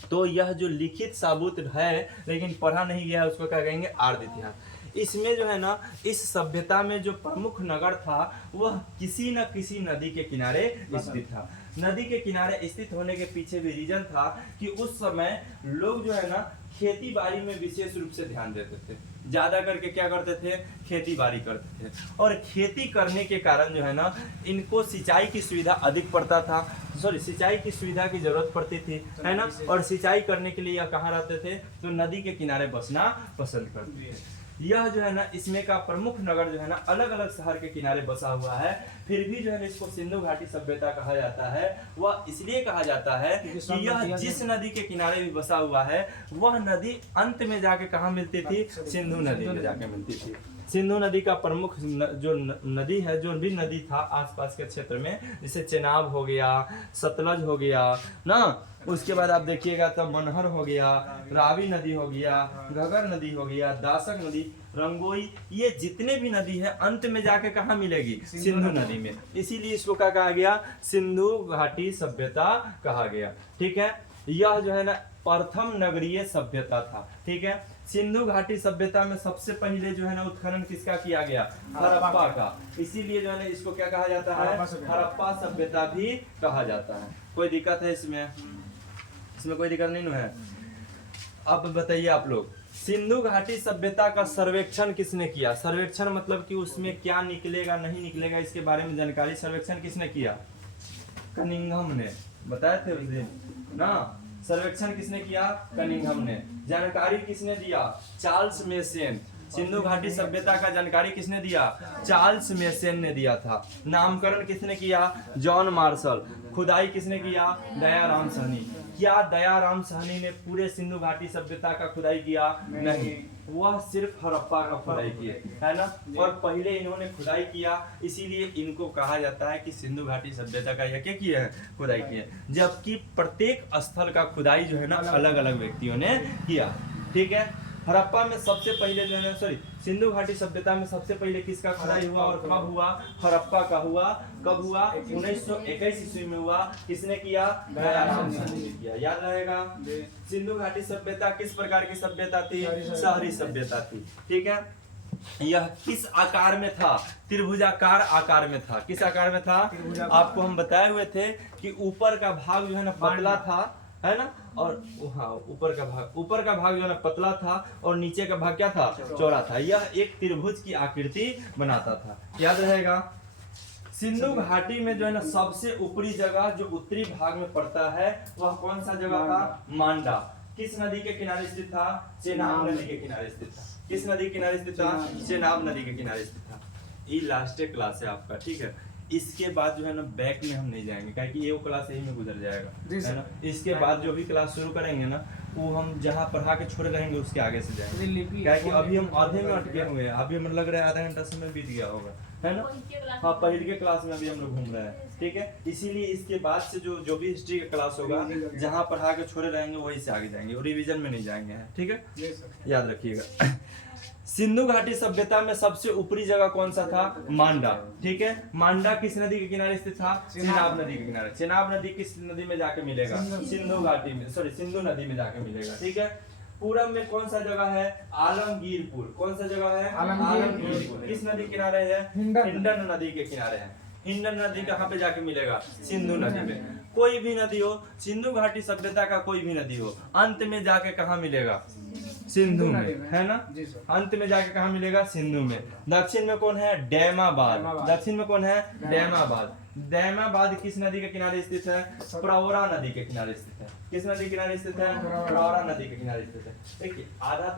तो यह जो लिखित साबुत है लेकिन पढ़ा नहीं गया उसको क्या कहेंगे? आर्ध इतिहास। इसमें जो है ना इस सभ्यता में जो प्रमुख नगर था वह किसी न किसी नदी के किनारे स्थित था। नदी के किनारे स्थित होने के पीछे भी रीजन था कि उस समय लोग जो है ना खेती बाड़ी में विशेष रूप से ध्यान देते थे। ज्यादा करके क्या करते थे? खेती बाड़ी करते थे, और खेती करने के कारण जो है ना इनको सिंचाई की सुविधा अधिक पड़ता था, सिंचाई की सुविधा की जरूरत पड़ती थी, है ना। और सिंचाई करने के लिए यह कहाँ रहते थे? तो नदी के किनारे बसना पसंद करते थे। यह जो है ना इसमें का प्रमुख नगर जो है ना अलग अलग शहर के किनारे बसा हुआ है, फिर भी जो है ना इसको सिंधु घाटी सभ्यता कहा जाता है। वह इसलिए कहा जाता है कि यह जिस नदी के किनारे भी बसा हुआ है वह नदी अंत में जाके कहाँ मिलती थी? सिंधु नदी में जाके मिलती थी। सिंधु नदी का प्रमुख जो नदी है, जो भी नदी था आसपास के क्षेत्र में, जैसे चेनाब हो गया, सतलज हो गया ना, उसके बाद आप देखिएगा तो मनहर हो गया, रावी नदी हो गया, घगर नदी हो गया, दासक नदी, रंगोई, ये जितने भी नदी है अंत में जाके कहाँ मिलेगी? सिंधु नदी में। इसीलिए इसको क्या कहा गया? सिंधु घाटी सभ्यता कहा गया। ठीक है, यह जो है ना प्रथम नगरीय सभ्यता था। ठीक है, सिंधु घाटी सभ्यता में सबसे पहले जो है ना उत्खनन किसका किया गया? हड़प्पा का। इसीलिए जो है ना इसको क्या कहा जाता है? हड़प्पा सभ्यता भी कहा जाता है। कोई दिक्कत है इसमें? इसमें कोई दिक्कत नहीं है। अब बताइए आप लोग, सिंधु घाटी सभ्यता का सर्वेक्षण किसने किया? सर्वेक्षण मतलब कि उसमें क्या निकलेगा नहीं निकलेगा इसके बारे में जानकारी सर्वेक्षण किसने किया? कनिंघम ने। बताए थे उस दिन ना, सर्वेक्षण किसने किया? कनिंघम ने। जानकारी किसने दिया? चार्ल्स मेसेन। सिंधु घाटी सभ्यता का जानकारी किसने दिया? चार्ल्स मेसन ने दिया था। नामकरण किसने किया? John Marshall. खुदाई किसने किया? दयाराम साहनी। क्या दयाराम साहनी ने पूरे सिंधु घाटी सभ्यता का खुदाई किया? नहीं, वह सिर्फ हड़प्पा का खुदाई किए, है ना। और पहले इन्होंने खुदाई किया, इसीलिए इनको कहा जाता है कि सिंधु घाटी सभ्यता का यह क्या किया है? खुदाई किया। जबकि प्रत्येक स्थल का खुदाई जो है ना अलग अलग व्यक्तियों ने किया, ठीक है। हड़प्पा में सबसे पहले जो है सिंधु घाटी सभ्यता में सबसे पहले किसका खुदाई हुआ और कब हुआ? हड़प्पा का हुआ। कब हुआ? 1921 ईस्वी में हुआ। किसने किया? दयाराम साहनी ने किया। याद रहेगा। सिंधु घाटी सभ्यता किस प्रकार की सभ्यता थी? शहरी सभ्यता थी, ठीक है। यह किस आकार में था? त्रिभुजाकार आकार में था। किस आकार में था? आपको हम बताए हुए थे कि ऊपर का भाग जो है ना पतला था, है ना, और हाँ ऊपर का भाग जो है ना पतला था और नीचे का भाग क्या था? चौड़ा था। यह एक त्रिभुज की आकृति बनाता था। याद रहेगा। सिंधु घाटी में जो है ना सबसे ऊपरी जगह जो उत्तरी भाग में पड़ता है वह कौन सा जगह था? मांडा। किस नदी के किनारे स्थित था? चेनाब नदी के किनारे स्थित था। किस नदी के किनारे स्थित था? चेनाब नदी के किनारे स्थित था। ये लास्ट क्लास है आपका, ठीक है। इसके बाद जो है ना बैक में हम नहीं जाएंगे, क्योंकि ये वो क्लास यही में गुजर जाएगा, है ना। इसके बाद जो भी क्लास शुरू करेंगे ना वो हम जहाँ पढ़ा के छोड़े रहेंगे उसके आगे से जाएंगे, क्योंकि अभी हम आधे में अटके हुए हैं। अभी हमें लग रहा है आधा घंटा समय बीत गया होगा, है ना। हाँ, पहले के क्लास में अभी हम लोग घूम रहे हैं, ठीक है। इसीलिए इसके बाद से जो भी हिस्ट्री का क्लास होगा जहाँ पढ़ा के छोड़े रहेंगे वहीं से आगे जाएंगे और रिवीजन में नहीं जाएंगे, ठीक है। याद रखिएगा। सिंधु घाटी सभ्यता में सबसे ऊपरी जगह कौन सा था? मांडा, ठीक है। मांडा किस नदी के किनारे स्थित था? चेनाब नदी के किनारे। चेनाब नदी किस नदी में जाके मिलेगा? सिंधु घाटी में, सिंधु नदी में जाके मिलेगा, ठीक है। पूरब में कौन सा जगह है? आलमगीरपुर। कौन सा जगह है? आलमगीरपुर। किस नदी किनारे है? हिंडन नदी के किनारे है। हिंडन नदी कहाँ पे जाके मिलेगा? सिंधु नदी में। कोई भी नदी हो, सिंधु घाटी सभ्यता का कोई भी नदी हो, अंत में जाके कहाँ मिलेगा? सिंधु में, है ना। अंत में जाके कहाँ मिलेगा? सिंधु में। दक्षिण में कौन है? डैमाबाद। दक्षिण में कौन है? डैमाबाद। डैमाबाद किस नदी के किनारे स्थित है? प्रवरा नदी के किनारे स्थित है। किस नदी के किनारे स्थित है? प्रवरा नदी के किनारे स्थित है। देखिए आधा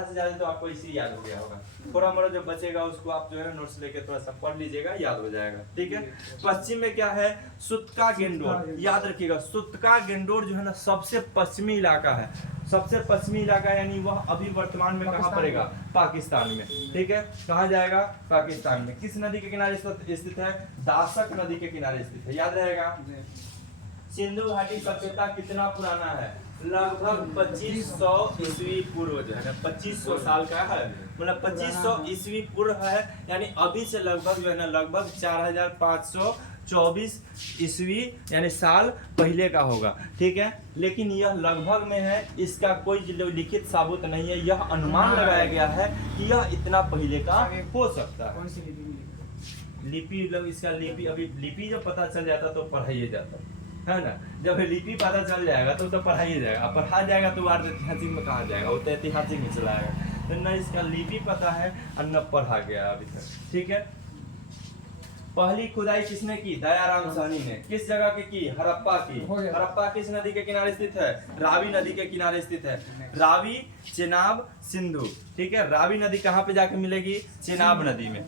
से ज्यादा तो आपको इसी याद हो गया होगा। थोड़ा मोड़ा जो बचेगा उसको आप जो है ना नोट्स लेके थोड़ा सा पढ़ लीजिएगा, याद हो जाएगा, ठीक है। पश्चिम में क्या है? सुतका गेंडोर। याद रखिएगा, सुतका गेंडोर जो है ना सबसे पश्चिमी इलाका है। सबसे पश्चिमी इलाका यानी वह अभी वर्तमान में कहाँ पड़ेगा? पाकिस्तान में, ठीक है। कहाँ जाएगा? पाकिस्तान में। किस नदी के किनारे स्थित है? दासक नदी के किनारे स्थित है। याद रहेगा। सिंधु घाटी सभ्यता कितना पुराना है? लगभग 2500 ईस्वी पूर्व जो है ना 2500 साल का है, मतलब 2500 ईस्वी पूर्व है। यानी अभी से लगभग जो है ना लगभग 4524 ईस्वी यानी साल पहले का होगा, ठीक है। लेकिन यह लगभग में है, इसका कोई लिखित साबुत नहीं है। यह अनुमान लगाया गया है कि यह इतना पहले का हो सकता है। लिपि इसका लिपि अभी लिपि जब पता चल जाता तो पढ़ाइए जाता है ना। जब लिपि पता चल जाएगा तो पढ़ाइए जाएगा, पढ़ा जाएगा तो वार्ड ऐतिहासिक में कहा जाएगा, वो तो ऐतिहासिक में चला आएगा। तो न इसका लिपि पता है और न पढ़ा गया अभी तक, ठीक है। पहली खुदाई किसने की? दयाराम साहनी ने। किस जगह की? हड़प्पा की। हड़प्पा किस नदी के किनारे स्थित है? रावी नदी के किनारे स्थित है। रावी, चेनाब, सिंधु, ठीक है। रावी नदी कहाँ पे जाके मिलेगी? चेनाब नदी में।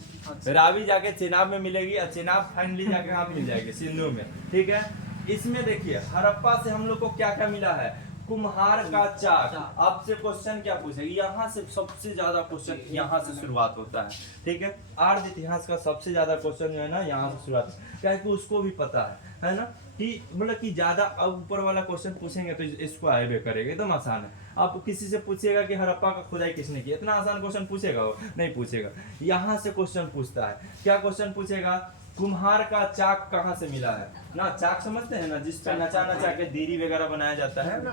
रावी जाके चेनाब में मिलेगी और चेनाब फाइनली जाके कहाँ मिल जाएगी? सिंधु में, ठीक है। इसमें देखिए हड़प्पा से हम लोग को क्या क्या मिला है? कुम्हार का चाक। आपसे क्वेश्चन क्या पूछेगा? यहाँ से सबसे ज्यादा क्वेश्चन यहाँ से शुरुआत होता है, ठीक है। आर्य इतिहास का सबसे ज्यादा क्वेश्चन जो है ना यहाँ से शुरुआत, क्या कि उसको भी पता है ना, कि मतलब कि ज्यादा ऊपर वाला क्वेश्चन पूछेंगे तो इसको आए करेगा, एकदम आसान है। आप किसी से पूछिएगा कि हड़प्पा का खुदाई किसने की, इतना आसान क्वेश्चन पूछेगा वो? नहीं पूछेगा। यहाँ से क्वेश्चन पूछता है। क्या क्वेश्चन पूछेगा? कुम्हार का चाक कहाँ से मिला है ना। चाक समझते हैं ना, जिस पे नचा नचा के दीरी वगैरह बनाया जाता है ना।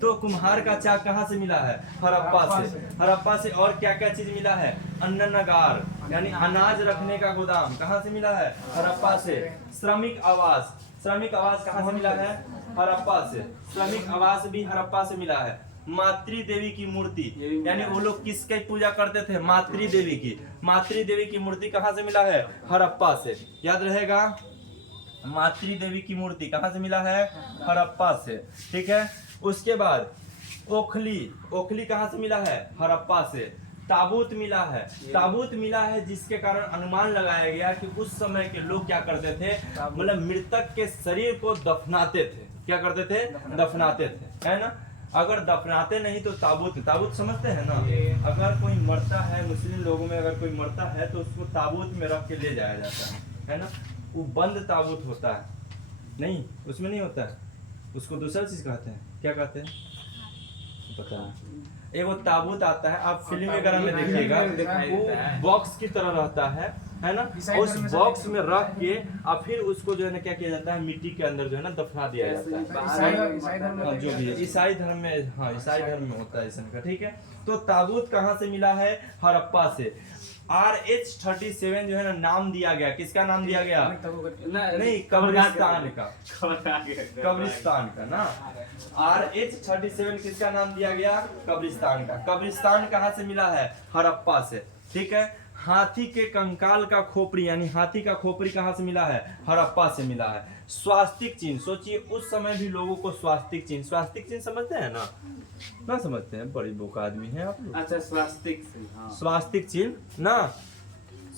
तो कुम्हार का चाक कहाँ से मिला है? हड़प्पा से। हड़प्पा से और क्या क्या चीज मिला है? अन्ननगार यानी अनाज रखने का गोदाम कहाँ से मिला है? हड़प्पा से। श्रमिक आवास, श्रमिक आवास कहाँ से मिला है? हड़प्पा से। श्रमिक आवास भी हड़प्पा से मिला है। मातृ देवी की मूर्ति यानी वो लोग किसकी पूजा करते थे? मातृ देवी की। मातृ देवी की मूर्ति कहाँ से मिला है? हड़प्पा से। याद रहेगा, मातृ देवी की मूर्ति कहाँ से मिला है? हड़प्पा से, ठीक है। उसके बाद ओखली, ओखली कहाँ से मिला है? हड़प्पा से। ताबूत मिला है। ताबूत मिला है जिसके कारण अनुमान लगाया गया कि उस समय के लोग क्या करते थे, मतलब मृतक के शरीर को दफनाते थे। क्या करते थे? दफनाते थे, है ना। अगर दफनाते नहीं तो ताबूत, ताबूत समझते हैं ना, अगर कोई मरता है, मुस्लिम लोगों में अगर कोई मरता है तो उसको ताबूत में रख के ले जाया जाता है ना। वो बंद ताबूत होता है, नहीं उसमें नहीं होता है, उसको दूसरा चीज कहते हैं। क्या कहते हैं पता नहीं। एक वो ताबूत आता है, आप फिल्म वगैरह में देखिएगा, वो बॉक्स की तरह रहता है ना। उस बॉक्स में रख के और फिर उसको जो है ना क्या किया जाता है, मिट्टी के अंदर जो है ना दफना दिया जाता है। जो भी है ईसाई धर्म में, हाँ ईसाई धर्म में होता है ऐसा का, ठीक है। तो ताबूत कहाँ से मिला है? हड़प्पा से। RH-37 जो है ना नाम दिया गया, किसका नाम दिया गया? नहीं, कब्रिस्तान का, कब्रिस्तान का ना। RH-37 किसका नाम दिया गया? कब्रिस्तान का। कब्रिस्तान कहाँ से मिला है? हड़प्पा से, ठीक है। हाथी के कंकाल का खोपड़ी यानी हाथी का खोपड़ी कहाँ से मिला है? हड़प्पा से मिला है। स्वास्तिक चिन्ह, सोचिए उस समय भी लोगों को स्वास्तिक चिन्ह, स्वास्तिक चिन्ह समझते हैं ना समझते हैं, बड़ी बोका आदमी है आप लोग। अच्छा, स्वास्तिक से, हाँ। स्वास्तिक चिन्ह ना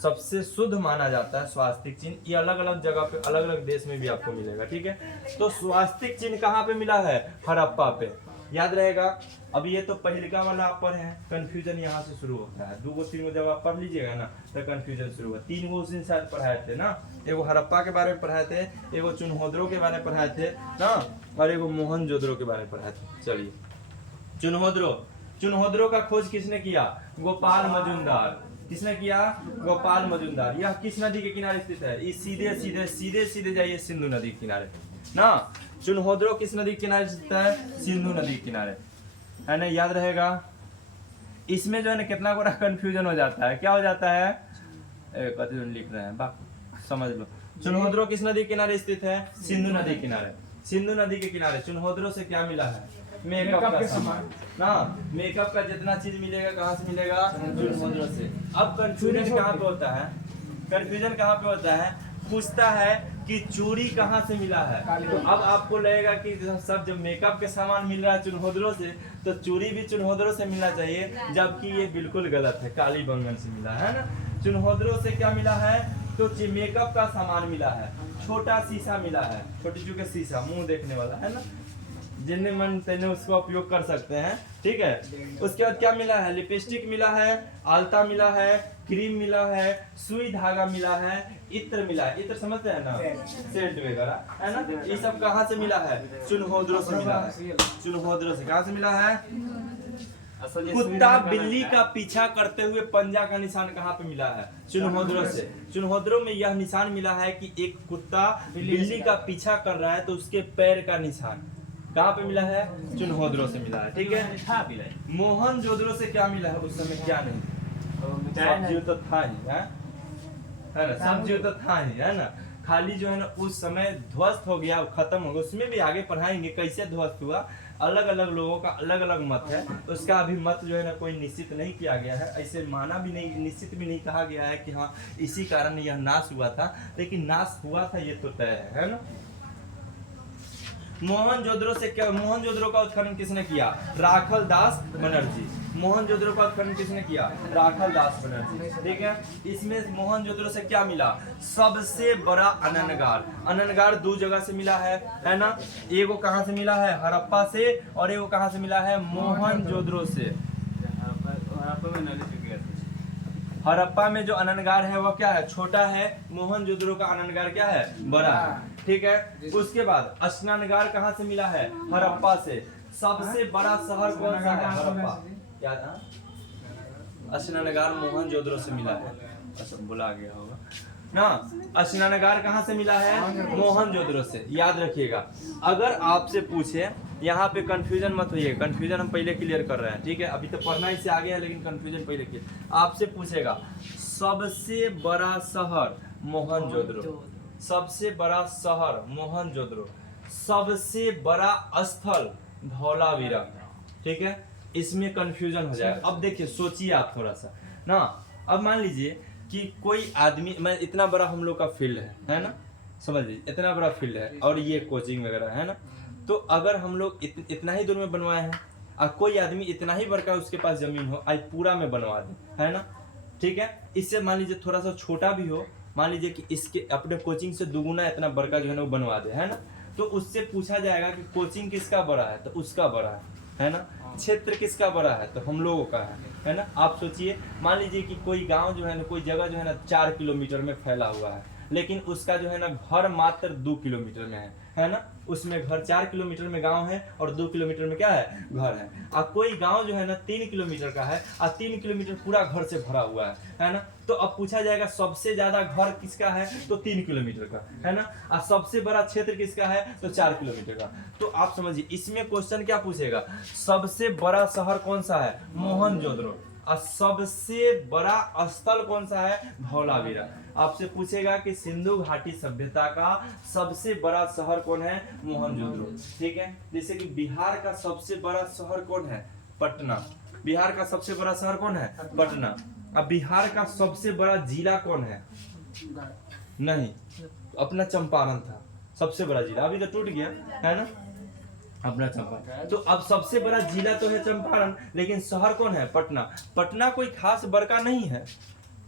सबसे शुद्ध माना जाता है। स्वास्तिक चिन्ह ये अलग अलग जगह पे, अलग अलग देश में भी आपको मिलेगा, ठीक है। तो स्वास्तिक चिन्ह कहाँ पे मिला है? हड़प्पा पे, याद रहेगा। अब ये तो पहिलका वाला आप पढ़े हैं, कंफ्यूजन यहाँ से शुरू होता है। 2-3 जब आप पढ़ लीजिएगा ना तो कंफ्यूजन शुरू हुआ। 3 उस दिन शायद पढ़ाए थे ना, एगो हड़प्पा के बारे में पढ़ाए थे, एगो चुनहोदरो के बारे में पढ़ाए थे ना, और एगो मोहनजोदड़ो के बारे में पढ़ाए थे। चलिए, चुनहोदरो का खोज किसने किया? गोपाल मजुमदार। किसने किया? गोपाल मजुमदार। यह किस नदी के किनारे स्थित है? इस सीधे जाइए सिंधु नदी के किनारे ना। चुनहोदरो किस नदी के किनारे स्थित है? सिंधु नदी के किनारे, है ना, याद रहेगा। इसमें जो है ना कितना बड़ा कंफ्यूजन हो जाता है, क्या हो जाता है, लिख रहे हैं बाकी समझ लो। चुनहोदरो किस नदी के किनारे स्थित है? सिंधु नदी के किनारे। सिंधु नदी के किनारे चुनहोदरो से क्या मिला है? मेकअप का सामान ना। मेकअप का जितना चीज मिलेगा कहाँ से मिलेगा? चुनहोदरो से। अब कंफ्यूजन कहाँ पे होता है? कंफ्यूजन कहाँ पे होता है? पूछता है कि चूड़ी कहाँ से मिला है। तो अब आपको लगेगा कि सब जब मेकअप के सामान मिल रहा है चुनहोदरो से, तो चूड़ी भी चुनहोदरो से मिलना चाहिए, जबकि ये बिल्कुल गलत है, कालीबंगन से मिला है ना। चुनहोदरो से क्या मिला है? तो मेकअप का सामान मिला है, छोटा शीशा मिला है, छोटी चूके शीशा, मुंह देखने वाला, है ना, जिन्हें मन तेने उसका उपयोग कर सकते हैं, ठीक है। उसके बाद क्या मिला है? लिपस्टिक मिला है, आलता मिला है, क्रीम मिला है, सुई धागा मिला है, इत्र मिला है। इत्र समझते हैं ना, सेंट वगैरह, है ना। ये सब कहाँ से मिला है? चुनहोदरो से मिला है। चुनहोदरो से कहाँ से मिला है? कुत्ता बिल्ली का पीछा करते हुए पंजा का निशान कहाँ पे मिला है? चुनहोदरो से। चुनहोदरो में यह निशान मिला है कि एक कुत्ता बिल्ली का पीछा कर रहा है, तो उसके पैर का निशान कहाँ पे मिला है? चुनहोदरो से मिला है, ठीक है। मोहनजोदड़ो से क्या मिला है? उस समय क्या नहीं, सब जीव तो था ही, है ना, सब जीव तो था ही, है ना। खाली जो है ना उस समय ध्वस्त हो गया, खत्म हो गया। उसमें भी आगे पढ़ाएंगे कैसे ध्वस्त हुआ। अलग अलग लोगों का अलग अलग मत है, उसका अभी मत जो है ना कोई निश्चित नहीं किया गया है। ऐसे माना भी नहीं, निश्चित भी नहीं कहा गया है कि हाँ इसी कारण यह नाश हुआ था, लेकिन नाश हुआ था ये तो तय है ना। मोहनजोदड़ो से क्या? मोहनजोदड़ो का उत्खनन किसने किया? राखल दास बनर्जी। मोहनजोदड़ो का उत्खनन किसने किया? राखल दास बनर्जी, ठीक है। इसमें मोहनजोदड़ो से क्या मिला? सबसे बड़ा अननगार। अननगार 2 जगह से मिला है ना। एगो कहाँ से मिला है? हड़प्पा से, और एगो कहाँ से मिला है? मोहनजोदड़ो से। हड़प्पा में जो अननगार है वह क्या है? छोटा है। मोहनजोदड़ो का अननगार क्या है? बड़ा है, ठीक है। उसके बाद स्नानगार कहाँ से मिला है? हड़प्पा से। सबसे बड़ा शहर कौन सा है? हड़प्पा। क्या था? स्नानगार मोहनजोदड़ो से मिला है, अच्छा बुला गया होगा ना। स्नानगार कहाँ से मिला है? मोहनजोदड़ो से, याद रखिएगा। अगर आपसे पूछे, यहाँ पे कंफ्यूजन मत होइए, कंफ्यूजन हम पहले क्लियर कर रहे हैं, ठीक है। अभी तो पढ़ना इससे आगे है, लेकिन कंफ्यूजन पहले क्लियर। आपसे पूछेगा सबसे बड़ा शहर मोहनजोदड़ो, सबसे बड़ा शहर मोहनजोदड़ो, सबसे बड़ा स्थल धौलावीरा, ठीक है। इसमें कंफ्यूजन हो जाएगा। अब देखिए, सोचिए आप थोड़ा सा ना। अब मान लीजिए कि कोई आदमी, मैं इतना बड़ा हम लोग का फील्ड है ना, समझ लीजिए इतना बड़ा फील्ड है, और ये कोचिंग वगैरह है ना। तो अगर हम लोग इतना ही दूर में बनवाए हैं, कोई आदमी इतना ही बड़का उसके पास जमीन हो, आज पूरा में बनवा दे, है ना, ठीक है। इससे मान लीजिए थोड़ा सा छोटा भी हो, मान लीजिए कि इसके अपने कोचिंग से दुगुना इतना बड़का जो है ना वो बनवा दे, है ना, तो उससे पूछा जाएगा कि कोचिंग किसका बड़ा है, तो उसका बड़ा है ना, क्षेत्र किसका बड़ा है, तो हम लोगों का है ना। आप सोचिए, मान लीजिए कि कोई गांव जो है ना, कोई जगह जो है ना 4 किलोमीटर में फैला हुआ है, लेकिन उसका जो है ना घर मात्र 2 किलोमीटर में है ना, उसमें घर 4 किलोमीटर में गांव है और 2 किलोमीटर में क्या है, घर है। और कोई गांव जो है ना 3 किलोमीटर का है और 3 किलोमीटर पूरा घर से भरा हुआ है ना, तो अब पूछा जाएगा सबसे ज्यादा घर किसका है, तो 3 किलोमीटर का, है ना, और सबसे बड़ा क्षेत्र किसका है, तो 4 किलोमीटर का। तो आप समझिए इसमें क्वेश्चन क्या पूछेगा, सबसे बड़ा शहर कौन सा है, मोहनजोदड़ो, और सबसे बड़ा स्थल कौन सा है, धौलावीरा। आपसे पूछेगा कि सिंधु घाटी सभ्यता का सबसे बड़ा शहर कौन है, मोहनजोदड़ो, ठीक है। जैसे कि बिहार का सबसे बड़ा शहर कौन है, पटना, बिहार का सबसे बड़ा शहर कौन है, पटना। अब बिहार का सबसे बड़ा जिला कौन है, नहीं, अपना चंपारण था सबसे बड़ा जिला, अभी तो टूट गया, है ना, अपना चंपारण। तो अब सबसे बड़ा जिला तो है चंपारण, लेकिन शहर कौन है, पटना। पटना कोई खास बड़का नहीं है,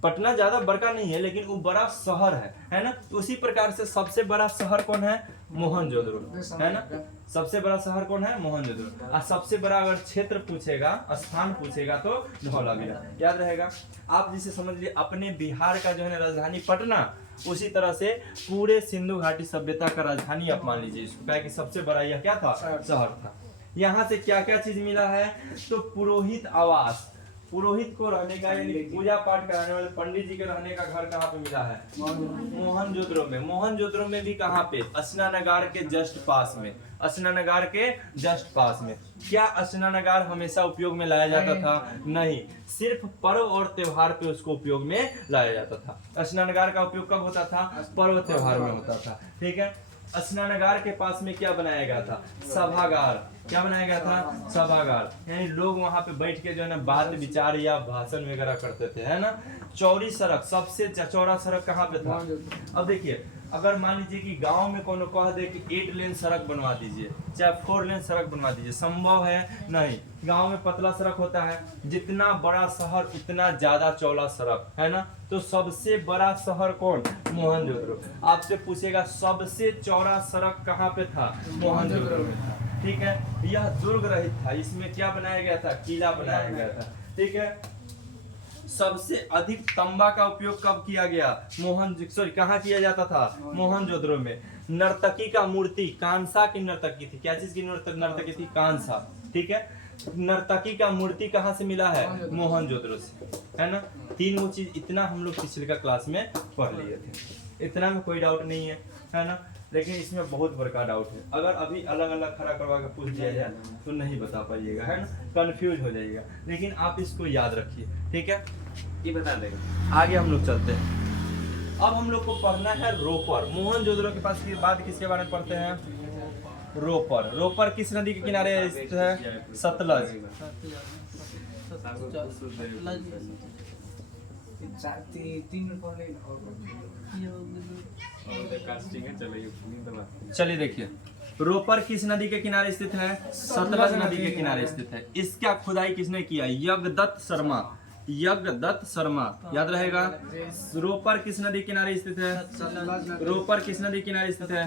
पटना ज्यादा बड़का नहीं है, लेकिन वो बड़ा शहर है ना। तो उसी प्रकार से सबसे बड़ा शहर कौन है, मोहनजोदड़ो, है ना, सबसे बड़ा शहर कौन है, मोहनजोदड़ो। और सबसे बड़ा अगर क्षेत्र पूछेगा, स्थान पूछेगा, तो धौलावीरा, याद रहेगा। आप जिसे समझ लिए अपने बिहार का जो है राजधानी पटना, उसी तरह से पूरे सिंधु घाटी सभ्यता का राजधानी आप मान लीजिए इसको, क्या कि सबसे बड़ा यह क्या था, शहर था। यहाँ से क्या क्या चीज मिला है, तो पुरोहित आवास, पुरोहित को रहने का यानी पूजा पाठ कराने वाले पंडित जी के रहने का घर कहाँ पे मिला है, मोहनजोदड़ो में। मोहनजोदड़ो में भी कहाँ पे, स्नानागार के जस्ट पास में, स्नानागार के जस्ट पास में। क्या स्नानागार हमेशा उपयोग में लाया जाता था, नहीं, सिर्फ पर्व और त्योहार पे उसको उपयोग में लाया जाता था। स्नानागार का उपयोग कब होता था, पर्व त्योहार में होता था, ठीक है। स्नानागार के पास में क्या बनाया गया था, सभागार, क्या बनाया गया था, सभागार, यानी लोग वहां पे बैठ के जो है ना बात विचार या भाषण वगैरह करते थे, है ना। चौड़ी सड़क, सबसे चौड़ा सड़क कहाँ पे था। अब देखिए, अगर मान लीजिए कि गांव में कोनो कह दे कि 8 लेन सड़क बनवा दीजिए, चाहे 4 लेन सड़क बनवा दीजिए, संभव है नहीं। गांव में पतला सड़क होता है, जितना बड़ा शहर उतना ज्यादा चौड़ा सड़क, है ना। तो सबसे बड़ा शहर कौन, मोहनजोदड़ो। आपसे पूछेगा सबसे चौड़ा सड़क कहाँ पे था, मोहनजोदड़ो में था, ठीक है। यह दुर्ग रहित था, इसमें क्या बनाया गया था, किला बनाया गया था, ठीक है। सबसे अधिक तांबा का उपयोग कब किया गया, कहाँ किया जाता था, मोहनजोदड़ो में। नर्तकी का मूर्ति, कांसा की नर्तकी थी, क्या चीज की नर्तकी थी, कांसा, ठीक है। नर्तकी का मूर्ति कहाँ से मिला है, मोहनजोदड़ो से, है ना। 3 चीज, इतना हम लोग पिछले क्लास में पढ़ लिए थे, इतना में कोई डाउट नहीं है ना। लेकिन इसमें बहुत बड़का डाउट है, अगर अभी अलग अलग खड़ा करवा के पूछ दिया जाए तो नहीं बता पाइएगा, है ना, कंफ्यूज हो जाइएगा। लेकिन आप इसको याद रखिए, ठीक है, ये बता देगा। आगे हम लोग चलते हैं। अब हम लोग को पढ़ना है रोपर। मोहनजोदड़ो के पास की बात किसके बारे में पढ़ते हैं, रोपर। रोपर किस नदी के किनारे स्थित है, सतलज। चलिए देखिए, रोपर किस नदी के किनारे स्थित है, सतलज नदी के किनारे स्थित है। इसका खुदाई किसने किया, यज्ञदत्त शर्मा, यज्ञदत्त शर्मा, याद रहेगा। रोपर किस नदी किनारे स्थित है, रोपर किस नदी किनारे स्थित है,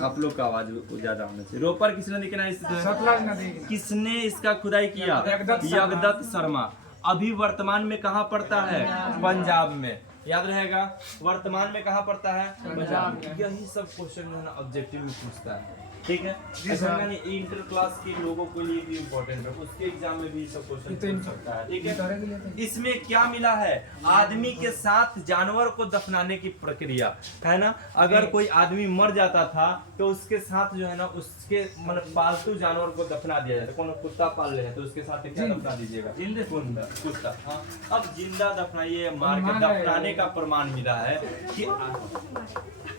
आप लोग का आवाज ज्यादा होना चाहिए। रोपर किस नदी किनारे स्थित है, किसने इसका खुदाई किया, यज्ञदत्त शर्मा। अभी वर्तमान में कहाँ पड़ता है, पंजाब में, याद रहेगा। वर्तमान में कहाँ पड़ता है, पंजाब। यही सब क्वेश्चन जो है ना ऑब्जेक्टिव में पूछता है, ठीक है। ऐसा नहीं, इंटर क्लास के लोगों के लिए भी इम्पोर्टेंट है, उसके एग्जाम में भी सब क्वेश्चन पूछ सकता है, ठीक है। इसमें क्या मिला है, आदमी के साथ जानवर को दफनाने की प्रक्रिया, है ना। अगर कोई आदमी मर जाता था तो उसके साथ जो है ना उसके मतलब पालतू जानवर को दफना दिया जाता है। कोनो कुत्ता पाल रहे हैं तो उसके साथ क्या दफना दीजिएगा, जिंदा कुत्ता। हाँ, अब जिंदा दफनाइए, मार के दफनाने का प्रमाण मिला है कि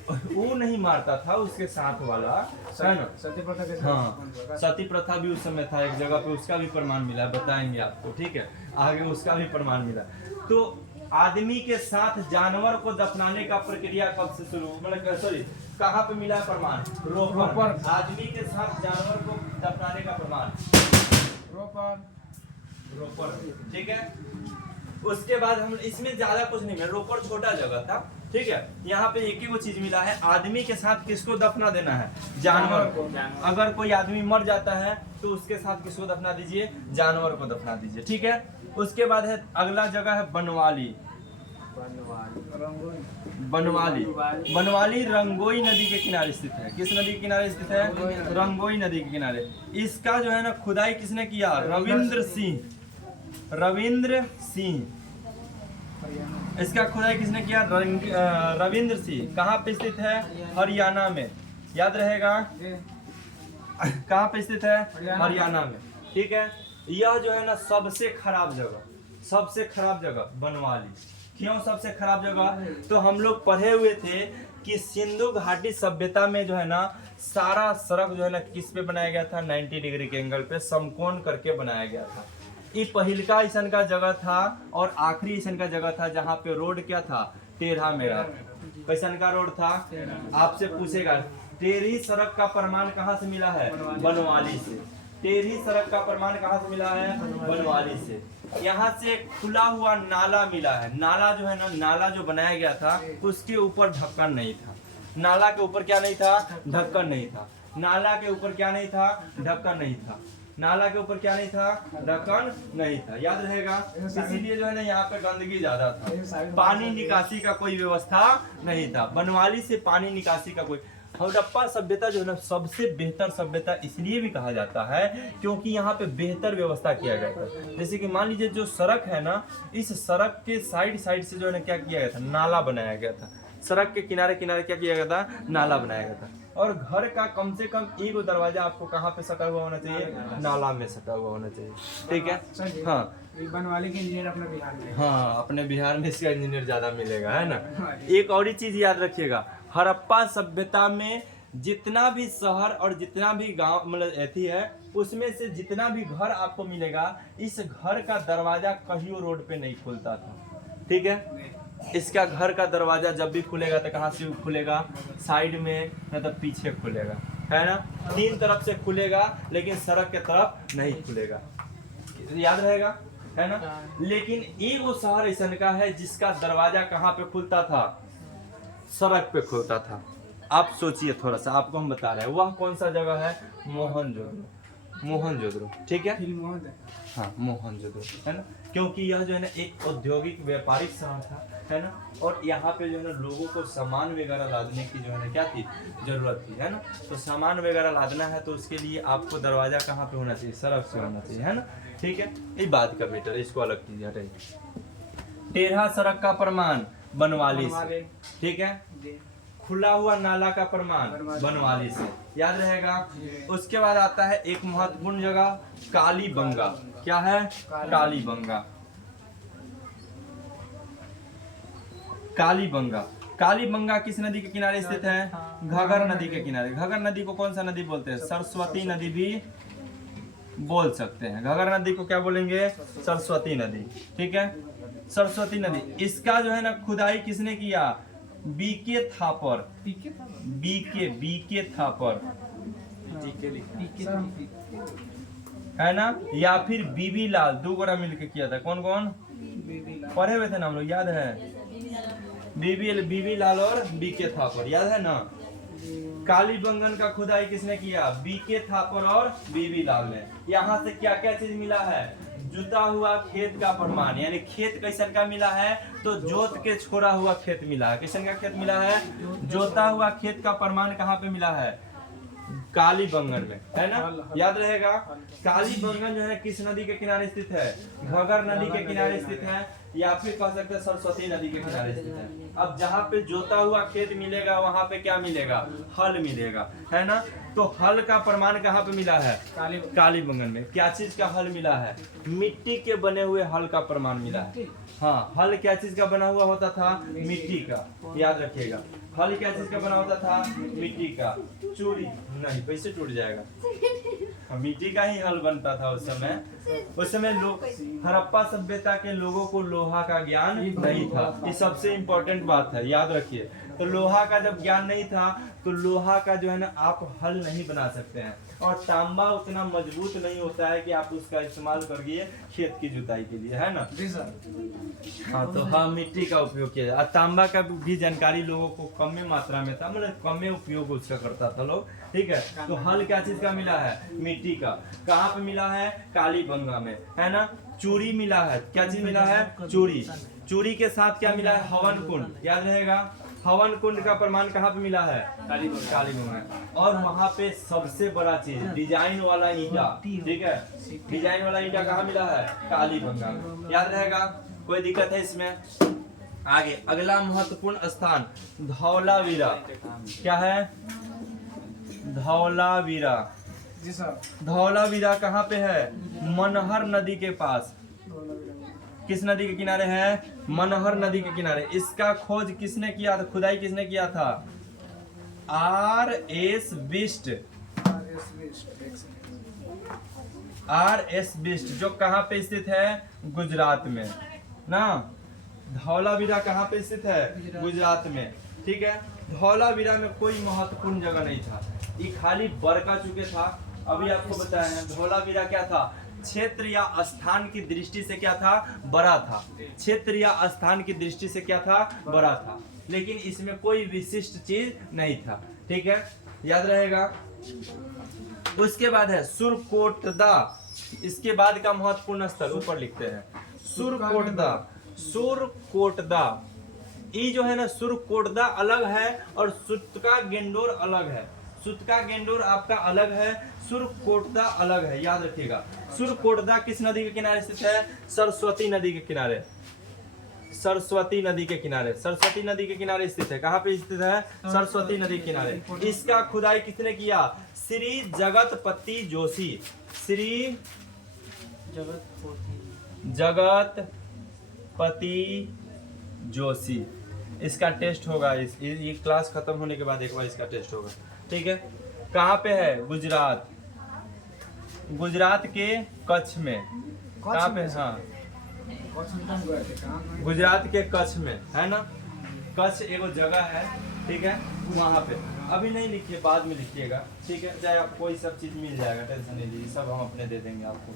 वो नहीं मारता था, उसके साथ वाला, है ना। सती प्रथा, हाँ, सती प्रथा भी उस समय था एक जगह पे, उसका भी प्रमाण मिला है, बताएंगे आपको, ठीक है, आगे उसका भी प्रमाण मिला। तो आदमी के साथ जानवर को दफनाने का प्रक्रिया कब से शुरू, मतलब सॉरी कहाँ पे मिला है प्रमाण, रोपर। आदमी के साथ जानवर को दफनाने का प्रमाण रोपड़, ठीक है। उसके बाद हम इसमें ज्यादा कुछ नहीं मिला, रोपड़ छोटा जगह था, ठीक है। यहाँ पे एक ही वो चीज मिला है, आदमी के साथ किसको दफना देना है, जानवर को। अगर कोई आदमी मर जाता है तो उसके साथ किसको दफना दीजिए, जानवर को दफना दीजिए, ठीक है। उसके बाद है अगला जगह है बनवाली। बनवाली, बनवाली रंगोई नदी के किनारे स्थित है। किस नदी के किनारे स्थित है, रंगोई नदी के किनारे। इसका जो है ना खुदाई किसने किया, रविंद्र सिंह। रविंद्र सिंह, इसका खुदाई किसने किया, रविंद्र सिंह। कहाँ पे स्थित है, हरियाणा में, याद रहेगा। कहाँ पे स्थित है, हरियाणा में, ठीक है। यह जो है ना सबसे खराब जगह, सबसे खराब जगह बनवाली। क्यों सबसे खराब जगह, तो हम लोग पढ़े हुए थे कि सिंधु घाटी सभ्यता में जो है ना सारा सड़क जो है ना किस पे बनाया गया था, 90 डिग्री के एंगल पे समकोण करके बनाया गया था। ये पहिलका ऐसा का जगह था और आखिरी ऐसा का जगह था जहाँ पे रोड क्या था, टेढ़ा मेढ़ा। कैसन का रोड था, आपसे पूछेगा टेढ़ी सड़क का प्रमाण कहाँ से मिला है, बनवाली से। टेढ़ी सड़क का प्रमाण कहाँ से मिला है, बनवाली से। यहाँ से खुला हुआ नाला मिला है। नाला जो है ना, नाला जो बनाया गया था उसके ऊपर ढक्कन नहीं था। नाला के ऊपर क्या नहीं था, ढक्कन नहीं था। नाला के ऊपर क्या नहीं था, ढक्कन नहीं था। नाला के ऊपर क्या नहीं था, ढक्कन नहीं था, याद रहेगा। इसीलिए जो है ना यहाँ पे गंदगी ज्यादा था, पानी निकासी का कोई व्यवस्था नहीं था। बनवाली से पानी निकासी का कोई, हड़प्पा सभ्यता जो है ना सबसे बेहतर सभ्यता इसलिए भी कहा जाता है क्योंकि यहाँ पे बेहतर व्यवस्था किया गया था। जैसे कि मान लीजिए जो सड़क है ना, इस सड़क के साइड साइड से जो है ना क्या किया गया था, नाला बनाया गया था। सड़क के किनारे किनारे क्या किया गया था, नाला बनाया गया था। और घर का कम से कम एक दरवाजा आपको कहाँ पे सटा हुआ होना चाहिए, नाला में सटा हुआ होना चाहिए, ठीक है। हाँ, बनवाली के इंजीनियर अपने बिहार में, हाँ अपने बिहार में इसका इंजीनियर ज्यादा मिलेगा, है ना। एक और ही चीज याद रखिएगा, हड़प्पा सभ्यता में जितना भी शहर और जितना भी गांव मतलब ऐसी है, उसमें से जितना भी घर आपको मिलेगा, इस घर का दरवाजा कहीं रोड पे नहीं खुलता था, ठीक है। इसका घर का दरवाजा जब भी खुलेगा तो कहाँ से खुलेगा, साइड में न तो पीछे खुलेगा, है ना। तीन तरफ से खुलेगा लेकिन सड़क के तरफ नहीं खुलेगा, याद रहेगा, है ना। लेकिन एक वो शहर ऐसा का है जिसका दरवाजा कहाँ पे खुलता था, सड़क पे खुलता था। आप सोचिए थोड़ा सा, आपको हम बता रहे हैं, वह कौन सा जगह है, मोहनजोदड़ो। मोहनजोदड़ो, ठीक है, हाँ मोहनजोदड़ो, है ना। क्योंकि यह जो है ना एक औद्योगिक व्यापारिक शहर था, है ना। और यहाँ पे जो है ना लोगों को सामान वगैरह लादने की जो है ना क्या थी, जरूरत थी, है ना। तो सामान वगैरह लादना है तो उसके लिए आपको दरवाजा कहाँ पे होना चाहिए, सड़क से होना चाहिए, है ना, ठीक है। ये बात का मीटर, इसको अलग कीजिए, हटाइए। टेढ़ा सड़क का प्रमाण बनवाली से, ठीक है। खुला हुआ नाला का प्रमाण बनवाली से, याद रहेगा। उसके बाद आता है एक महत्वपूर्ण जगह, कालीबंगा। क्या है, कालीबंगा। कालीबंगा, कालीबंगा किस नदी के किनारे स्थित है, घगर नदी के किनारे। घगर नदी को कौन सा नदी बोलते हैं, सरस्वती नदी भी बोल सकते हैं। घगर नदी को क्या बोलेंगे, सरस्वती नदी, ठीक है, सरस्वती नदी। इसका जो है ना खुदाई किसने किया, बीके थापर। बीके थापर, है ना, या फिर बीबी लाल, दो गोरा मिलके किया था। कौन कौन पढ़े हुए थे ना हम लोग, याद है, बीबी लाल और बीके थापर, याद है ना। कालीबंगन का खुदाई किसने किया, बीके थापर और बीबी लाल ने। यहाँ से क्या क्या चीज मिला है, जुता हुआ खेत का प्रमाण, यानी खेत कैसन का मिला है, तो जोत के छोड़ा हुआ खेत मिला है। कैसन का खेत मिला है, जोता हुआ खेत का प्रमाण कहाँ पे मिला है, कालीबंगन में, है ना, याद रहेगा। कालीबंगन जो है किस नदी के किनारे स्थित है, घगर नदी के किनारे स्थित है, या फिर कह सकते हैं सरस्वती नदी के किनारे स्थित है। अब जहाँ पे जोता हुआ खेत मिलेगा वहां पे क्या मिलेगा, हल मिलेगा, है ना। तो हल का प्रमाण कहाँ पे मिला है, कालीबंगन में। क्या चीज का हल मिला है, मिट्टी के बने हुए हल का प्रमाण मिला है। हाँ, हल क्या चीज का बना हुआ होता था, मिट्टी का, याद रखिएगा। हल क्या चीज का बना होता था, मिट्टी का। चूड़ी नहीं, कैसे टूट जाएगा, मिट्टी का ही हल बनता था उस समय। उस समय लोग, हड़प्पा सभ्यता के लोगों को लोहा का ज्ञान नहीं था, ये सबसे इम्पोर्टेंट बात है, याद रखिए। तो लोहा का जब ज्ञान नहीं था तो लोहा का जो है ना आप हल नहीं बना सकते हैं, और तांबा उतना मजबूत नहीं होता है कि आप उसका इस्तेमाल करिए खेत की जुताई के लिए, है ना। जी सर। हाँ तो हाँ मिट्टी का उपयोग किया जाए। तांबा का भी जानकारी लोगों को कम में मात्रा में था, मतलब कम में उपयोग उसका करता था लोग, ठीक है। तो हल क्या चीज का मिला है? मिट्टी का। कहाँ पे मिला है? कालीबंगा में, है ना। चूड़ी मिला है, क्या चीज मिला है? चूड़ी। चूड़ी के साथ क्या मिला है? हवन कुंड, याद रहेगा। हवन कुंड का प्रमाण कहाँ पे मिला है? कालीबंगा। और वहाँ पे सबसे बड़ा चीज डिजाइन वाला ईंटा, ठीक है, डिजाइन वाला ईंटा कहाँ मिला है? कालीबंगा में, याद रहेगा। कोई दिक्कत है इसमें? आगे अगला महत्वपूर्ण स्थान धौलावीरा। क्या है? धौलावीरा। जी सर। धौलावीरा कहाँ पे है? मनहर नदी के पास। किस नदी के किनारे है? मनहर नदी के किनारे। इसका खोज किसने किया था? खुदाई किसने किया था? R.S. बिस्ट। R.S. बिस्ट जो कहाँ पे स्थित है? गुजरात में ना। धौलावीरा कहाँ पे स्थित है? गुजरात में, ठीक है। धौलावीरा में कोई महत्वपूर्ण जगह नहीं था, ये खाली बरका चुके था। अभी आपको बताया है धौलावीरा क्या था? क्षेत्र या स्थान की दृष्टि से क्या था? बड़ा था। क्षेत्र या स्थान की दृष्टि से क्या था? बड़ा था, लेकिन इसमें कोई विशिष्ट चीज नहीं था, ठीक है, याद रहेगा। उसके बाद है सुरकोटदा। इसके बाद का महत्वपूर्ण स्थल ऊपर लिखते हैं सुरकोटदा। सुरकोटदा ये जो है ना, सुरकोटदा अलग है और सुतका गेंडोर अलग है। सुतका गेंडोर आपका अलग है, सुरकोटदा अलग है, याद रखिएगा। सुरकोटदा किस नदी के किनारे स्थित है? सरस्वती नदी के किनारे। सरस्वती नदी के किनारे, सरस्वती नदी के किनारे स्थित है। कहाँ पे स्थित है? सरस्वती नदी के किनारे। इसका खुदाई किसने किया? श्री जगतपति जोशी। श्री जगतपति जोशी। इसका टेस्ट होगा, ये क्लास खत्म होने के बाद एक बार इसका टेस्ट होगा, ठीक है। कहाँ पे है? गुजरात। गुजरात के कच्छ में। कहाँ पे? हाँ गुजरात के कच्छ में, है ना। कच्छ एगो जगह है, ठीक है, वहाँ पे। अभी नहीं लिखिए, बाद में लिखिएगा, ठीक है। चाहे आपको कोई सब चीज मिल जाएगा, टेंशन नहीं लीजिए, सब हम अपने दे देंगे आपको।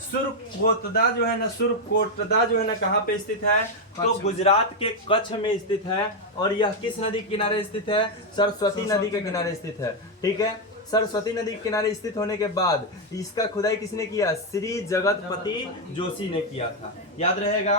सुरकोटदा जो है ना, सुरकोटदा जो है ना कहाँ पे स्थित है? तो गुजरात के कच्छ में स्थित है। और यह किस नदी के किनारे स्थित है? सरस्वती नदी के किनारे स्थित है, ठीक है। सरस्वती नदी के किनारे स्थित होने के बाद इसका खुदाई किसने किया? श्री जगतपति जोशी ने किया था, याद रहेगा,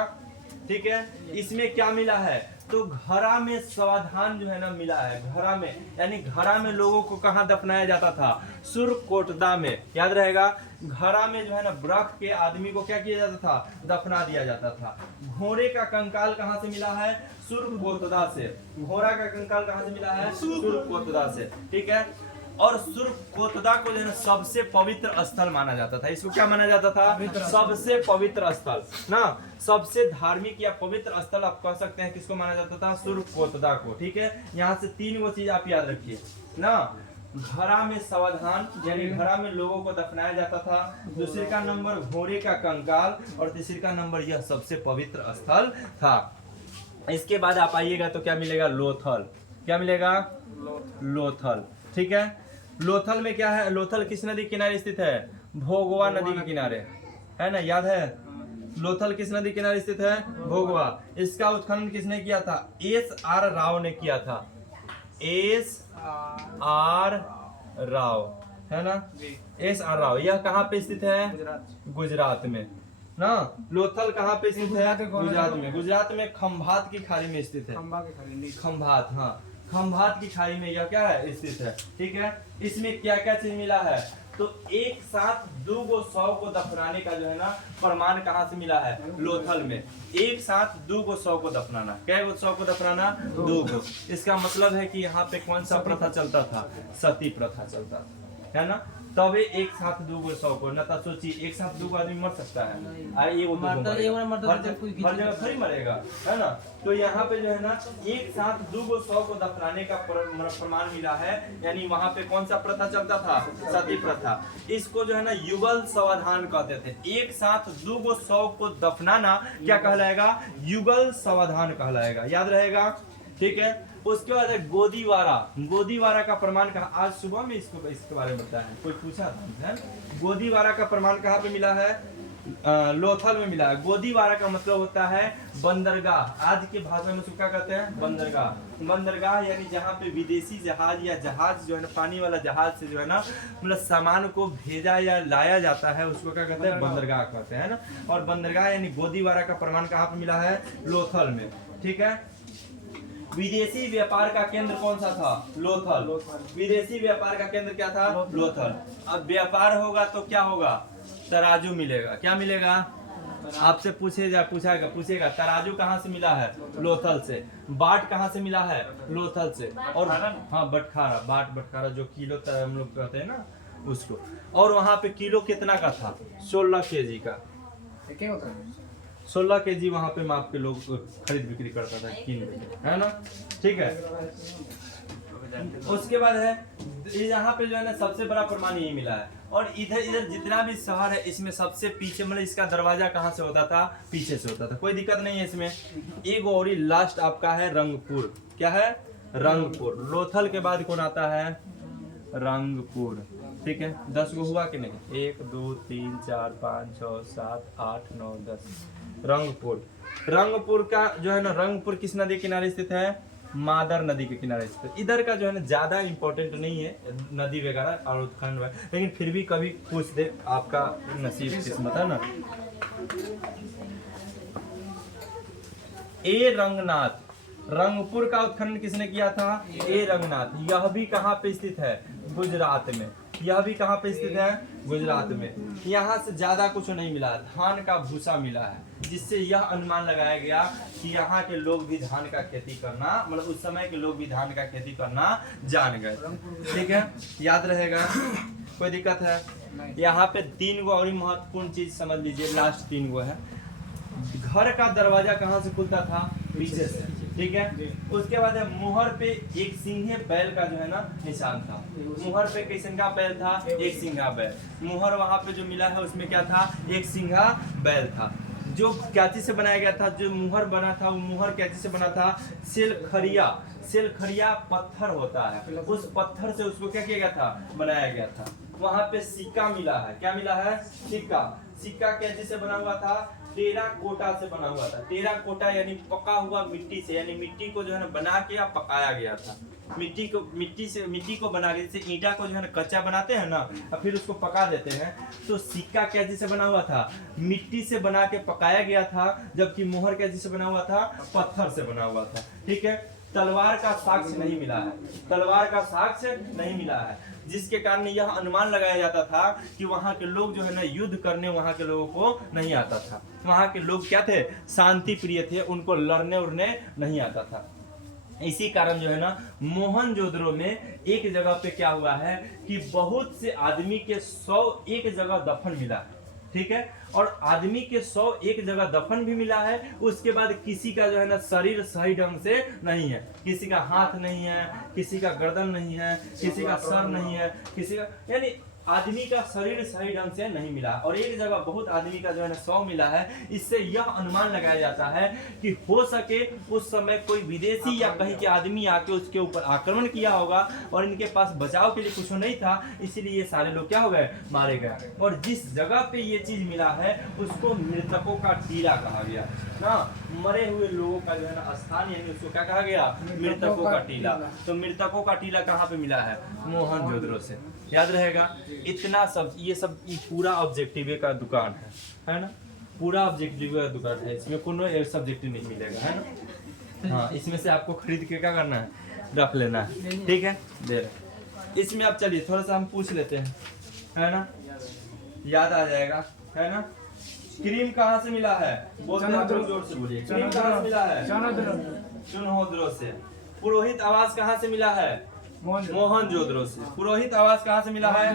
ठीक है। इसमें क्या मिला है? तो घड़ा में समाधान जो है ना मिला है। घड़ा में यानी घड़ा में लोगों को कहाँ दफनाया जाता था? सुरकोटदा में, याद रहेगा। घड़ा में जो है ना वृक्ष के आदमी को क्या किया जाता था? दफना दिया जाता था। घोड़े का कंकाल कहाँ से मिला है? सुरकोटदा से। घोड़ा का कंकाल कहाँ से मिला है? सुरकोटदा से, ठीक है। और सुरकोटदा को जो है सबसे पवित्र स्थल माना जाता था। इसको क्या माना जाता था? सबसे पवित्र स्थल ना, सबसे धार्मिक या पवित्र स्थल आप कह सकते हैं। किसको माना जाता था? सुरकोटदा को, ठीक है। यहाँ से तीन वो चीज आप याद रखिए ना। घड़ा में सावधान यानी घड़ा में लोगों को दफनाया जाता था। दूसरे का नंबर घोड़े का कंकाल, और तीसरे का नंबर यह सबसे पवित्र स्थल था। इसके बाद आप आइएगा तो क्या मिलेगा? लोथल। क्या मिलेगा? लोथल, ठीक है। लोथल में क्या है? लोथल किस नदी के किनारे स्थित है? भोगवा नदी के किनारे, है ना, याद है। लोथल किस नदी के किनारे स्थित है? भोगवा। इसका उत्खनन किसने किया था? S.R. राव ने किया था। S.R. राव, है ना, S.R. राव। यह कहाँ पे स्थित है? गुजरात में ना। लोथल कहाँ पे स्थित है? गुजरात में। गुजरात में खंभात की खाड़ी में स्थित है। खंभात, हाँ, खंभात की खाड़ी में यह क्या है? स्थित है, ठीक है। इसमें क्या क्या चीज मिला है? तो एक साथ 2 शव को दफनाने का जो है ना प्रमाण कहाँ से मिला है? लोथल में। एक साथ 2 शव को दफनाना। क्या शव को दफनाना? 2। इसका मतलब है कि यहाँ पे कौन सा प्रथा चलता था? सती प्रथा चलता था, है ना। तबे एक साथ 2 शव को, न तो सोचिए एक साथ 2 आदमी मर सकता है? हर जगह थोड़ी मरेगा, है ना। तो यहाँ पे जो है ना एक साथ 2 शव को दफनाने का प्रमाण मिला है। यानी वहाँ पे कौन सा प्रथा चलता था? सती प्रथा। इसको जो है ना युगल समाधान कहते थे। एक साथ 2 शव को दफनाना क्या कहलाएगा? युगल समाधान कहलाएगा, याद रहेगा। ठीक है। उसके बाद है गोदीवारा। गोदीवारा का प्रमाण कहाँ, आज सुबह में इसके बारे में बताया, कोई पूछा था। गोदीवारा का प्रमाण कहाँ पे मिला है? लोथल में मिला है। गोदीवारा का मतलब होता है बंदरगाह। आज के भाषा में उसको क्या कहते हैं? बंदरगाह। बंदरगाह यानी जहाँ पे विदेशी जहाज या जहाज जो है ना, पानी वाला जहाज से जो है ना, मतलब सामान को भेजा या लाया जाता है, उसको क्या कहते हैं? बंदरगाह कहते हैं ना। और बंदरगाह यानी गोदीवारा का प्रमाण कहाँ पे मिला है? लोथल में, ठीक है। विदेशी व्यापार का केंद्र कौन सा था? लोथल। विदेशी व्यापार का केंद्र क्या था? लोथल। अब व्यापार होगा तो क्या होगा? तराजू मिलेगा। क्या मिलेगा? आपसे पूछेगा तराजू कहाँ से मिला है? लोथल से। बाट कहाँ से मिला है? लोथल से। और हाँ, बटखारा, बटखारा जो किलो हम लोग कहते हैं ना, उसको। और वहाँ पे किलो कितना का था? 16 केजी का। क्या होता है? 16 केजी वहाँ पे माप के लोग खरीद बिक्री करता था, है ना, ठीक है। उसके बाद है यहाँ पे जो है ना, सबसे बड़ा प्रमाण यही मिला है। और इधर जितना भी शहर है, इसमें सबसे पीछे, मतलब इसका दरवाजा कहाँ से होता था? पीछे से होता था। कोई दिक्कत नहीं है इसमें। एक और लास्ट आपका है रंगपुर। क्या है? रंगपुर। लोथल के बाद कौन आता है? रंगपुर, ठीक है। 10 गो हुआ कि नहीं? 1 2 3 4 5 6 7 8 9 10। रंगपुर। रंगपुर का जो है ना, रंगपुर किस नदी किनारे स्थित है? मादर नदी के किनारे स्थित। इधर का जो है ना ज्यादा इंपॉर्टेंट नहीं है नदी वगैरह और उत्खंड वगैरह, लेकिन फिर भी कभी पूछ दे, आपका नसीब किस्मत है ना। ए रंगनाथ। रंगपुर का उत्खनन किसने किया था? ए रंगनाथ। यह भी कहाँ पे स्थित है? गुजरात में। यह भी कहाँ पे स्थित है? गुजरात में। यहाँ से ज्यादा कुछ नहीं मिला, धान का भूसा मिला है, जिससे यह अनुमान लगाया गया कि यहाँ के लोग भी धान का खेती करना, मतलब उस समय के लोग भी धान का खेती करना जान गए, ठीक है। याद रहेगा, कोई दिक्कत है? यहाँ पे 3 गो और महत्वपूर्ण चीज समझ लीजिए, लास्ट 3 गो है। घर का दरवाजा कहाँ से खुलता था? पीछे से, ठीक है। उसके बाद मुहर पे एक सिंघे बैल का जो है ना निशान था। मुहर पे किस का बैल था? एक सिंघा बैल। मुहर वहां पे जो मिला है उसमें क्या था? एक सिंघा बैल था। जो क्या चीज से बनाया गया था? जो मुहर बना था, वो मुहर क्या चीज से बना था? सेलखरिया। सेलखरिया पत्थर होता है, उस पत्थर से उसको क्या किया गया था? बनाया गया था। वहां पे सिक्का मिला है। क्या मिला है? सिक्का। सिक्का क्या चीज से बना हुआ था? टेराकोटा से बना हुआ था। टेराकोटा यानी पका हुआ मिट्टी से, यानी मिट्टी को जो है ना बना के पकाया गया था। मिट्टी को बना के, जैसे ईंटा को जो है ना कच्चा बनाते हैं ना, और फिर उसको पका देते हैं, तो सिक्का क्या चीज से बना हुआ था? मिट्टी से बना के पकाया गया था। जबकि मोहर क्या चीज से बना हुआ था? पत्थर से बना हुआ था, ठीक है। तलवार का साक्ष्य नहीं मिला है। तलवार का साक्ष्य नहीं मिला है, जिसके कारण यह अनुमान लगाया जाता था कि वहाँ के लोग जो है ना युद्ध करने वहाँ के लोगों को नहीं आता था। वहाँ के लोग क्या थे? शांति प्रिय थे, उनको लड़ने उड़ने नहीं आता था। इसी कारण जो है ना मोहनजोदड़ो में एक जगह पे क्या हुआ है कि बहुत से आदमी के 100 एक जगह दफन मिला है, ठीक है। और आदमी के 100 एक जगह दफन भी मिला है। उसके बाद किसी का जो है ना शरीर सही ढंग से नहीं है, किसी का हाथ नहीं है, किसी का गर्दन नहीं है, किसी का सर नहीं है, किसी का, यानी आदमी का शरीर सही ढंग से नहीं मिला। और एक जगह बहुत आदमी का जो है ना 100 मिला है। इससे यह अनुमान लगाया जाता है कि हो सके उस समय कोई विदेशी या कहीं के आदमी आके उसके ऊपर आक्रमण किया होगा, और इनके पास बचाव के लिए कुछ नहीं था, इसीलिए ये सारे लोग क्या हो गए? मारे गए। और जिस जगह पे ये चीज मिला है उसको मृतकों का टीला कहा गया ना, मरे हुए लोगों का जो है ना स्थान, यानी उसको क्या कहा गया? मृतकों का टीला। तो मृतकों का टीला कहाँ पे मिला है? मोहनजोदड़ो से। याद रहेगा। इतना सब, ये पूरा ऑब्जेक्टिव का दुकान है ना, पूरा ऑब्जेक्टिव का दुकान है, इसमें कोई सब्जेक्टिव नहीं मिलेगा, है ना। हाँ, इसमें से आपको खरीद के क्या करना है? रख लेना है, ठीक है। दे रहे इसमें आप चलिए थोड़ा सा हम पूछ लेते हैं, है ना, याद आ जाएगा, है ना। क्रीम कहाँ से मिला है? जोर से बोलिए। क्रीम कहाँ से मिला है? चुनहोदरो से। पुरोहित आवास कहाँ से मिला है? मोहनजोदड़ो से। पुरोहित आवास कहाँ से मिला है?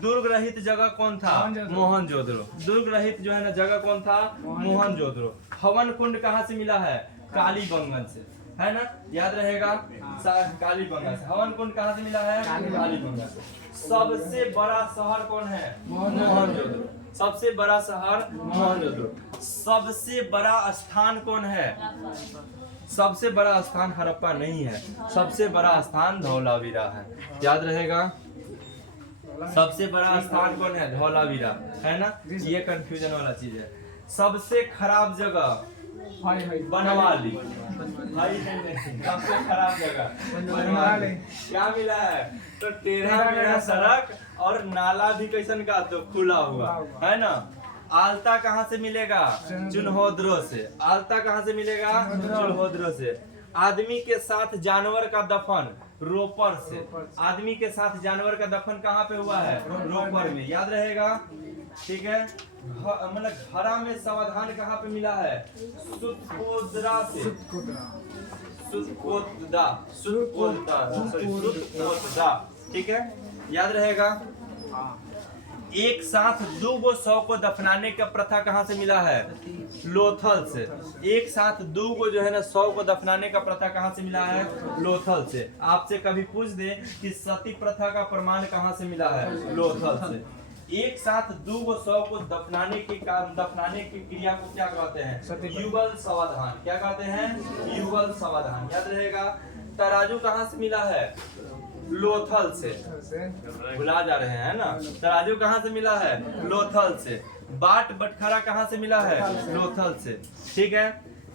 दुर्ग रहित जगह कौन था? मोहनजोदड़ो। दुर्ग रहित जो है ना जगह कौन था? मोहनजोदड़ो। हवन कुंड कहाँ से मिला है? कालीबंगन से, है ना, याद रहेगा। कालीबंगन से। हवन कुंड कहाँ से मिला है? कालीबंगन से। सबसे बड़ा शहर कौन है? मोहनजोदड़ो। सबसे बड़ा शहर मोहनजोदड़ो। सबसे बड़ा स्थान कौन है? सबसे बड़ा स्थान हड़प्पा नहीं है, सबसे बड़ा स्थान धौलावीरा है। याद रहेगा, सबसे बड़ा स्थान कौन है? धौलावीरा, है ना। ये कंफ्यूजन वाला चीज है। सबसे खराब जगह बनवाली, सबसे खराब जगह बनवाली। क्या मिला है? तो टेढ़ा मेढ़ा सड़क और नाला भी कैसन का? तो खुला हुआ, है ना। आलता कहाँ से मिलेगा? चुन्होद्रो से। आलता कहाँ से मिलेगा? चुन्होद्रो से। आदमी के साथ जानवर का दफन रोपर से। आदमी के साथ जानवर का दफन कहाँ पे हुआ है? रोपर में। याद रहेगा, ठीक है। मतलब घरा में समाधान कहाँ पे मिला है? सुतकोदरा से। सुतकोदा, सुतकोदा, ठीक है। याद रहेगा। एक साथ 2 शव को दफनाने का प्रथा कहाँ से मिला है? लोथल से। एक साथ 2 जो है ना शव को दफनाने का प्रथा कहाँ से मिला है? लोथल से। आपसे कभी पूछ दे कि सती प्रथा का प्रमाण कहाँ से मिला है? लोथल से। एक साथ 2 शव को दफनाने की क्रिया को क्या कहते हैं? युगल समाधान। क्या कहते हैं? युगल समाधान। याद रहेगा। तराजू कहाँ से मिला है? लोथल से। भुला जा रहे हैं ना। तराजू कहाँ से मिला है? लोथल से। बाट बटखरा कहाँ से मिला है? लोथल से, ठीक है।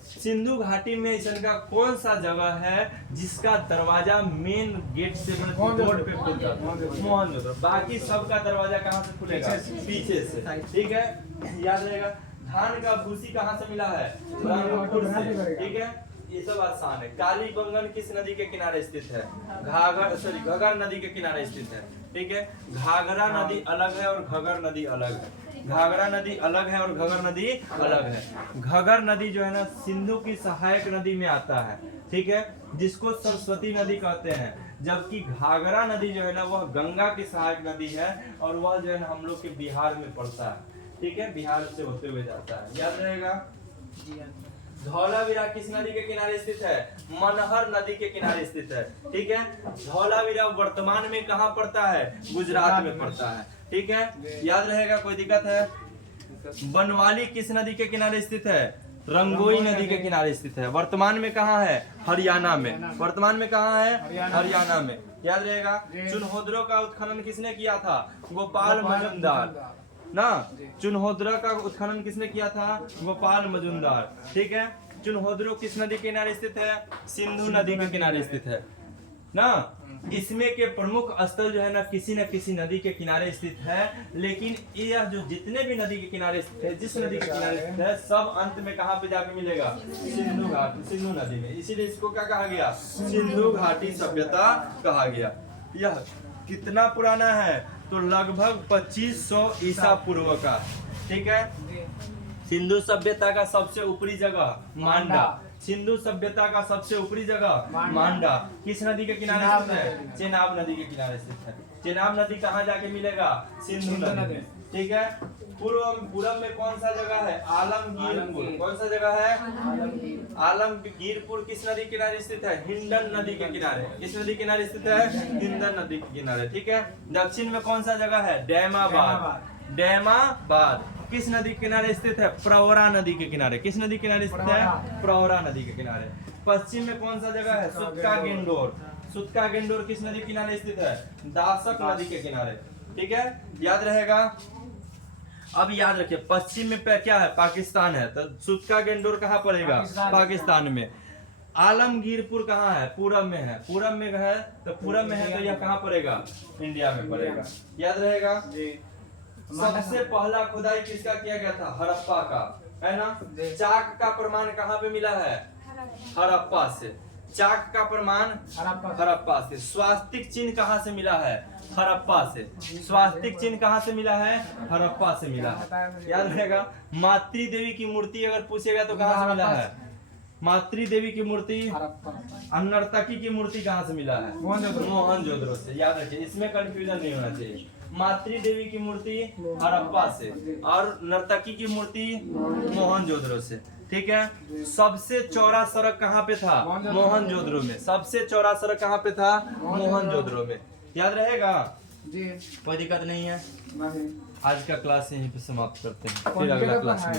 सिंधु घाटी में ऐसा का कौन सा जगह है जिसका दरवाजा मेन गेट से रोड पे खुलता है? मोहनजोदड़ो। बाकी सबका दरवाजा कहाँ से खुलेगा? पीछे से, ठीक है। याद रहेगा। धान का भूसी कहाँ से मिला है? रंगपुर से, ठीक है। ये सब आसान है। काली बंगन किस नदी के किनारे स्थित है? घगर नदी के किनारे स्थित है, ठीक है। घाघरा नदी अलग है और घगर नदी अलग है। घाघरा नदी अलग है और घगर नदी अलग है। घगर नदी जो है ना सिंधु की सहायक नदी में आता है, ठीक है, जिसको सरस्वती नदी कहते हैं। जबकि घाघरा नदी जो है ना वह गंगा की सहायक नदी है और वह जो है ना हम लोग के बिहार में पड़ता है, ठीक है। बिहार से होते हुए जाता है। याद रहेगा। धौलावीरा किस नदी के किनारे स्थित है? मनहर नदी के किनारे स्थित है, ठीक है। धौलावीरा वर्तमान में कहाँ पड़ता है? गुजरात में पड़ता है, ठीक है। याद रहेगा, कोई दिक्कत है? बनवाली किस नदी के किनारे स्थित है? रंगोई नदी के किनारे स्थित है। वर्तमान में कहाँ है? हरियाणा में। वर्तमान में कहाँ है? हरियाणा में। याद रहेगा। चुन्होद्रो का उत्खनन किसने किया था? गोपाल मजुमदार ना। चुन्होद्रा का उत्खनन किसने किया था? गोपाल मजुमदार, ठीक है। चुन्होद्रो किस नदी के किनारे स्थित है? सिंधु नदी के किनारे स्थित है ना। इसमें के प्रमुख स्थल जो है ना किसी नदी के किनारे स्थित है। लेकिन यह जो जितने भी नदी के किनारे स्थित है, जिस नदी के किनारे स्थित है, सब अंत में कहाँ पे जाके मिलेगा? सिंधु घाटी, सिंधु नदी में। इसीलिए इसको क्या कहा गया? सिंधु घाटी सभ्यता कहा गया। यह कितना पुराना है? तो लगभग 2500 ईसा पूर्व का, ठीक है। सिंधु सभ्यता का सबसे ऊपरी जगह मांडा। सिंधु सभ्यता का सबसे ऊपरी जगह मांडा किस नदी के किनारे स्थित है? चेनाब नदी के किनारे स्थित है। चेनाब नदी कहाँ जाके मिलेगा? सिंधु नदी में, ठीक है। पूर्व में कौन सा जगह है? आलमगीरपुर। कौन सा जगह है? आलमगीरपुर किस नदी के किनारे स्थित है? हिंडन नदी के किनारे। किस नदी के किनारे स्थित है? हिंडन नदी के किनारे, ठीक है। दक्षिण में कौन सा जगह है? डैमाबाद। डैमाबाद किस नदी के किनारे स्थित है? प्रवरा नदी के किनारे। किस नदी के किनारे स्थित है? प्रवरा नदी के किनारे। पश्चिम में कौन सा जगह है? सुतका गेंडोर। सुतका गेंडोर किस नदी के किनारे स्थित है? दासक नदी के किनारे, ठीक है। याद रहेगा। अब याद रखिए, पश्चिम में क्या है? पाकिस्तान है, तो सुतका गेंडोर कहाँ पड़ेगा? पाकिस्तान में। आलमगीरपुर कहाँ है? पूरब में है। पूरब में है तो पूरब में है तो यह कहाँ पड़ेगा? इंडिया में पड़ेगा। याद रहेगा। सबसे पहला खुदाई किसका किया गया था? हड़प्पा का, है ना। चाक का प्रमाण कहाँ पे मिला है? हड़प्पा से। चाक का प्रमाण हड़प्पा से। स्वास्तिक चिन्ह कहाँ से मिला है? हड़प्पा से। स्वास्तिक चिन्ह कहाँ से मिला है? हड़प्पा से मिला है। याद रहेगा। मातृ देवी की मूर्ति अगर पूछेगा तो कहाँ से मिला है? मातृ देवी की मूर्ति। नर्तकी की मूर्ति कहाँ से मिला है? मोहनजोदड़ो से। याद रखिए, इसमें कंफ्यूजन नहीं होना चाहिए। मातृ देवी की मूर्ति हड़प्पा से और नर्तकी की मूर्ति मोहनजोदड़ो से, ठीक है। सबसे चौड़ा सड़क कहाँ पे था? मोहनजोदड़ो में। सबसे चौड़ा सड़क कहाँ पे था? मोहनजोदड़ो में। याद रहेगा जी। कोई दिक्कत नहीं है। नहीं। आज का क्लास यहीं पे समाप्त करते हैं, फिर अगला क्लास में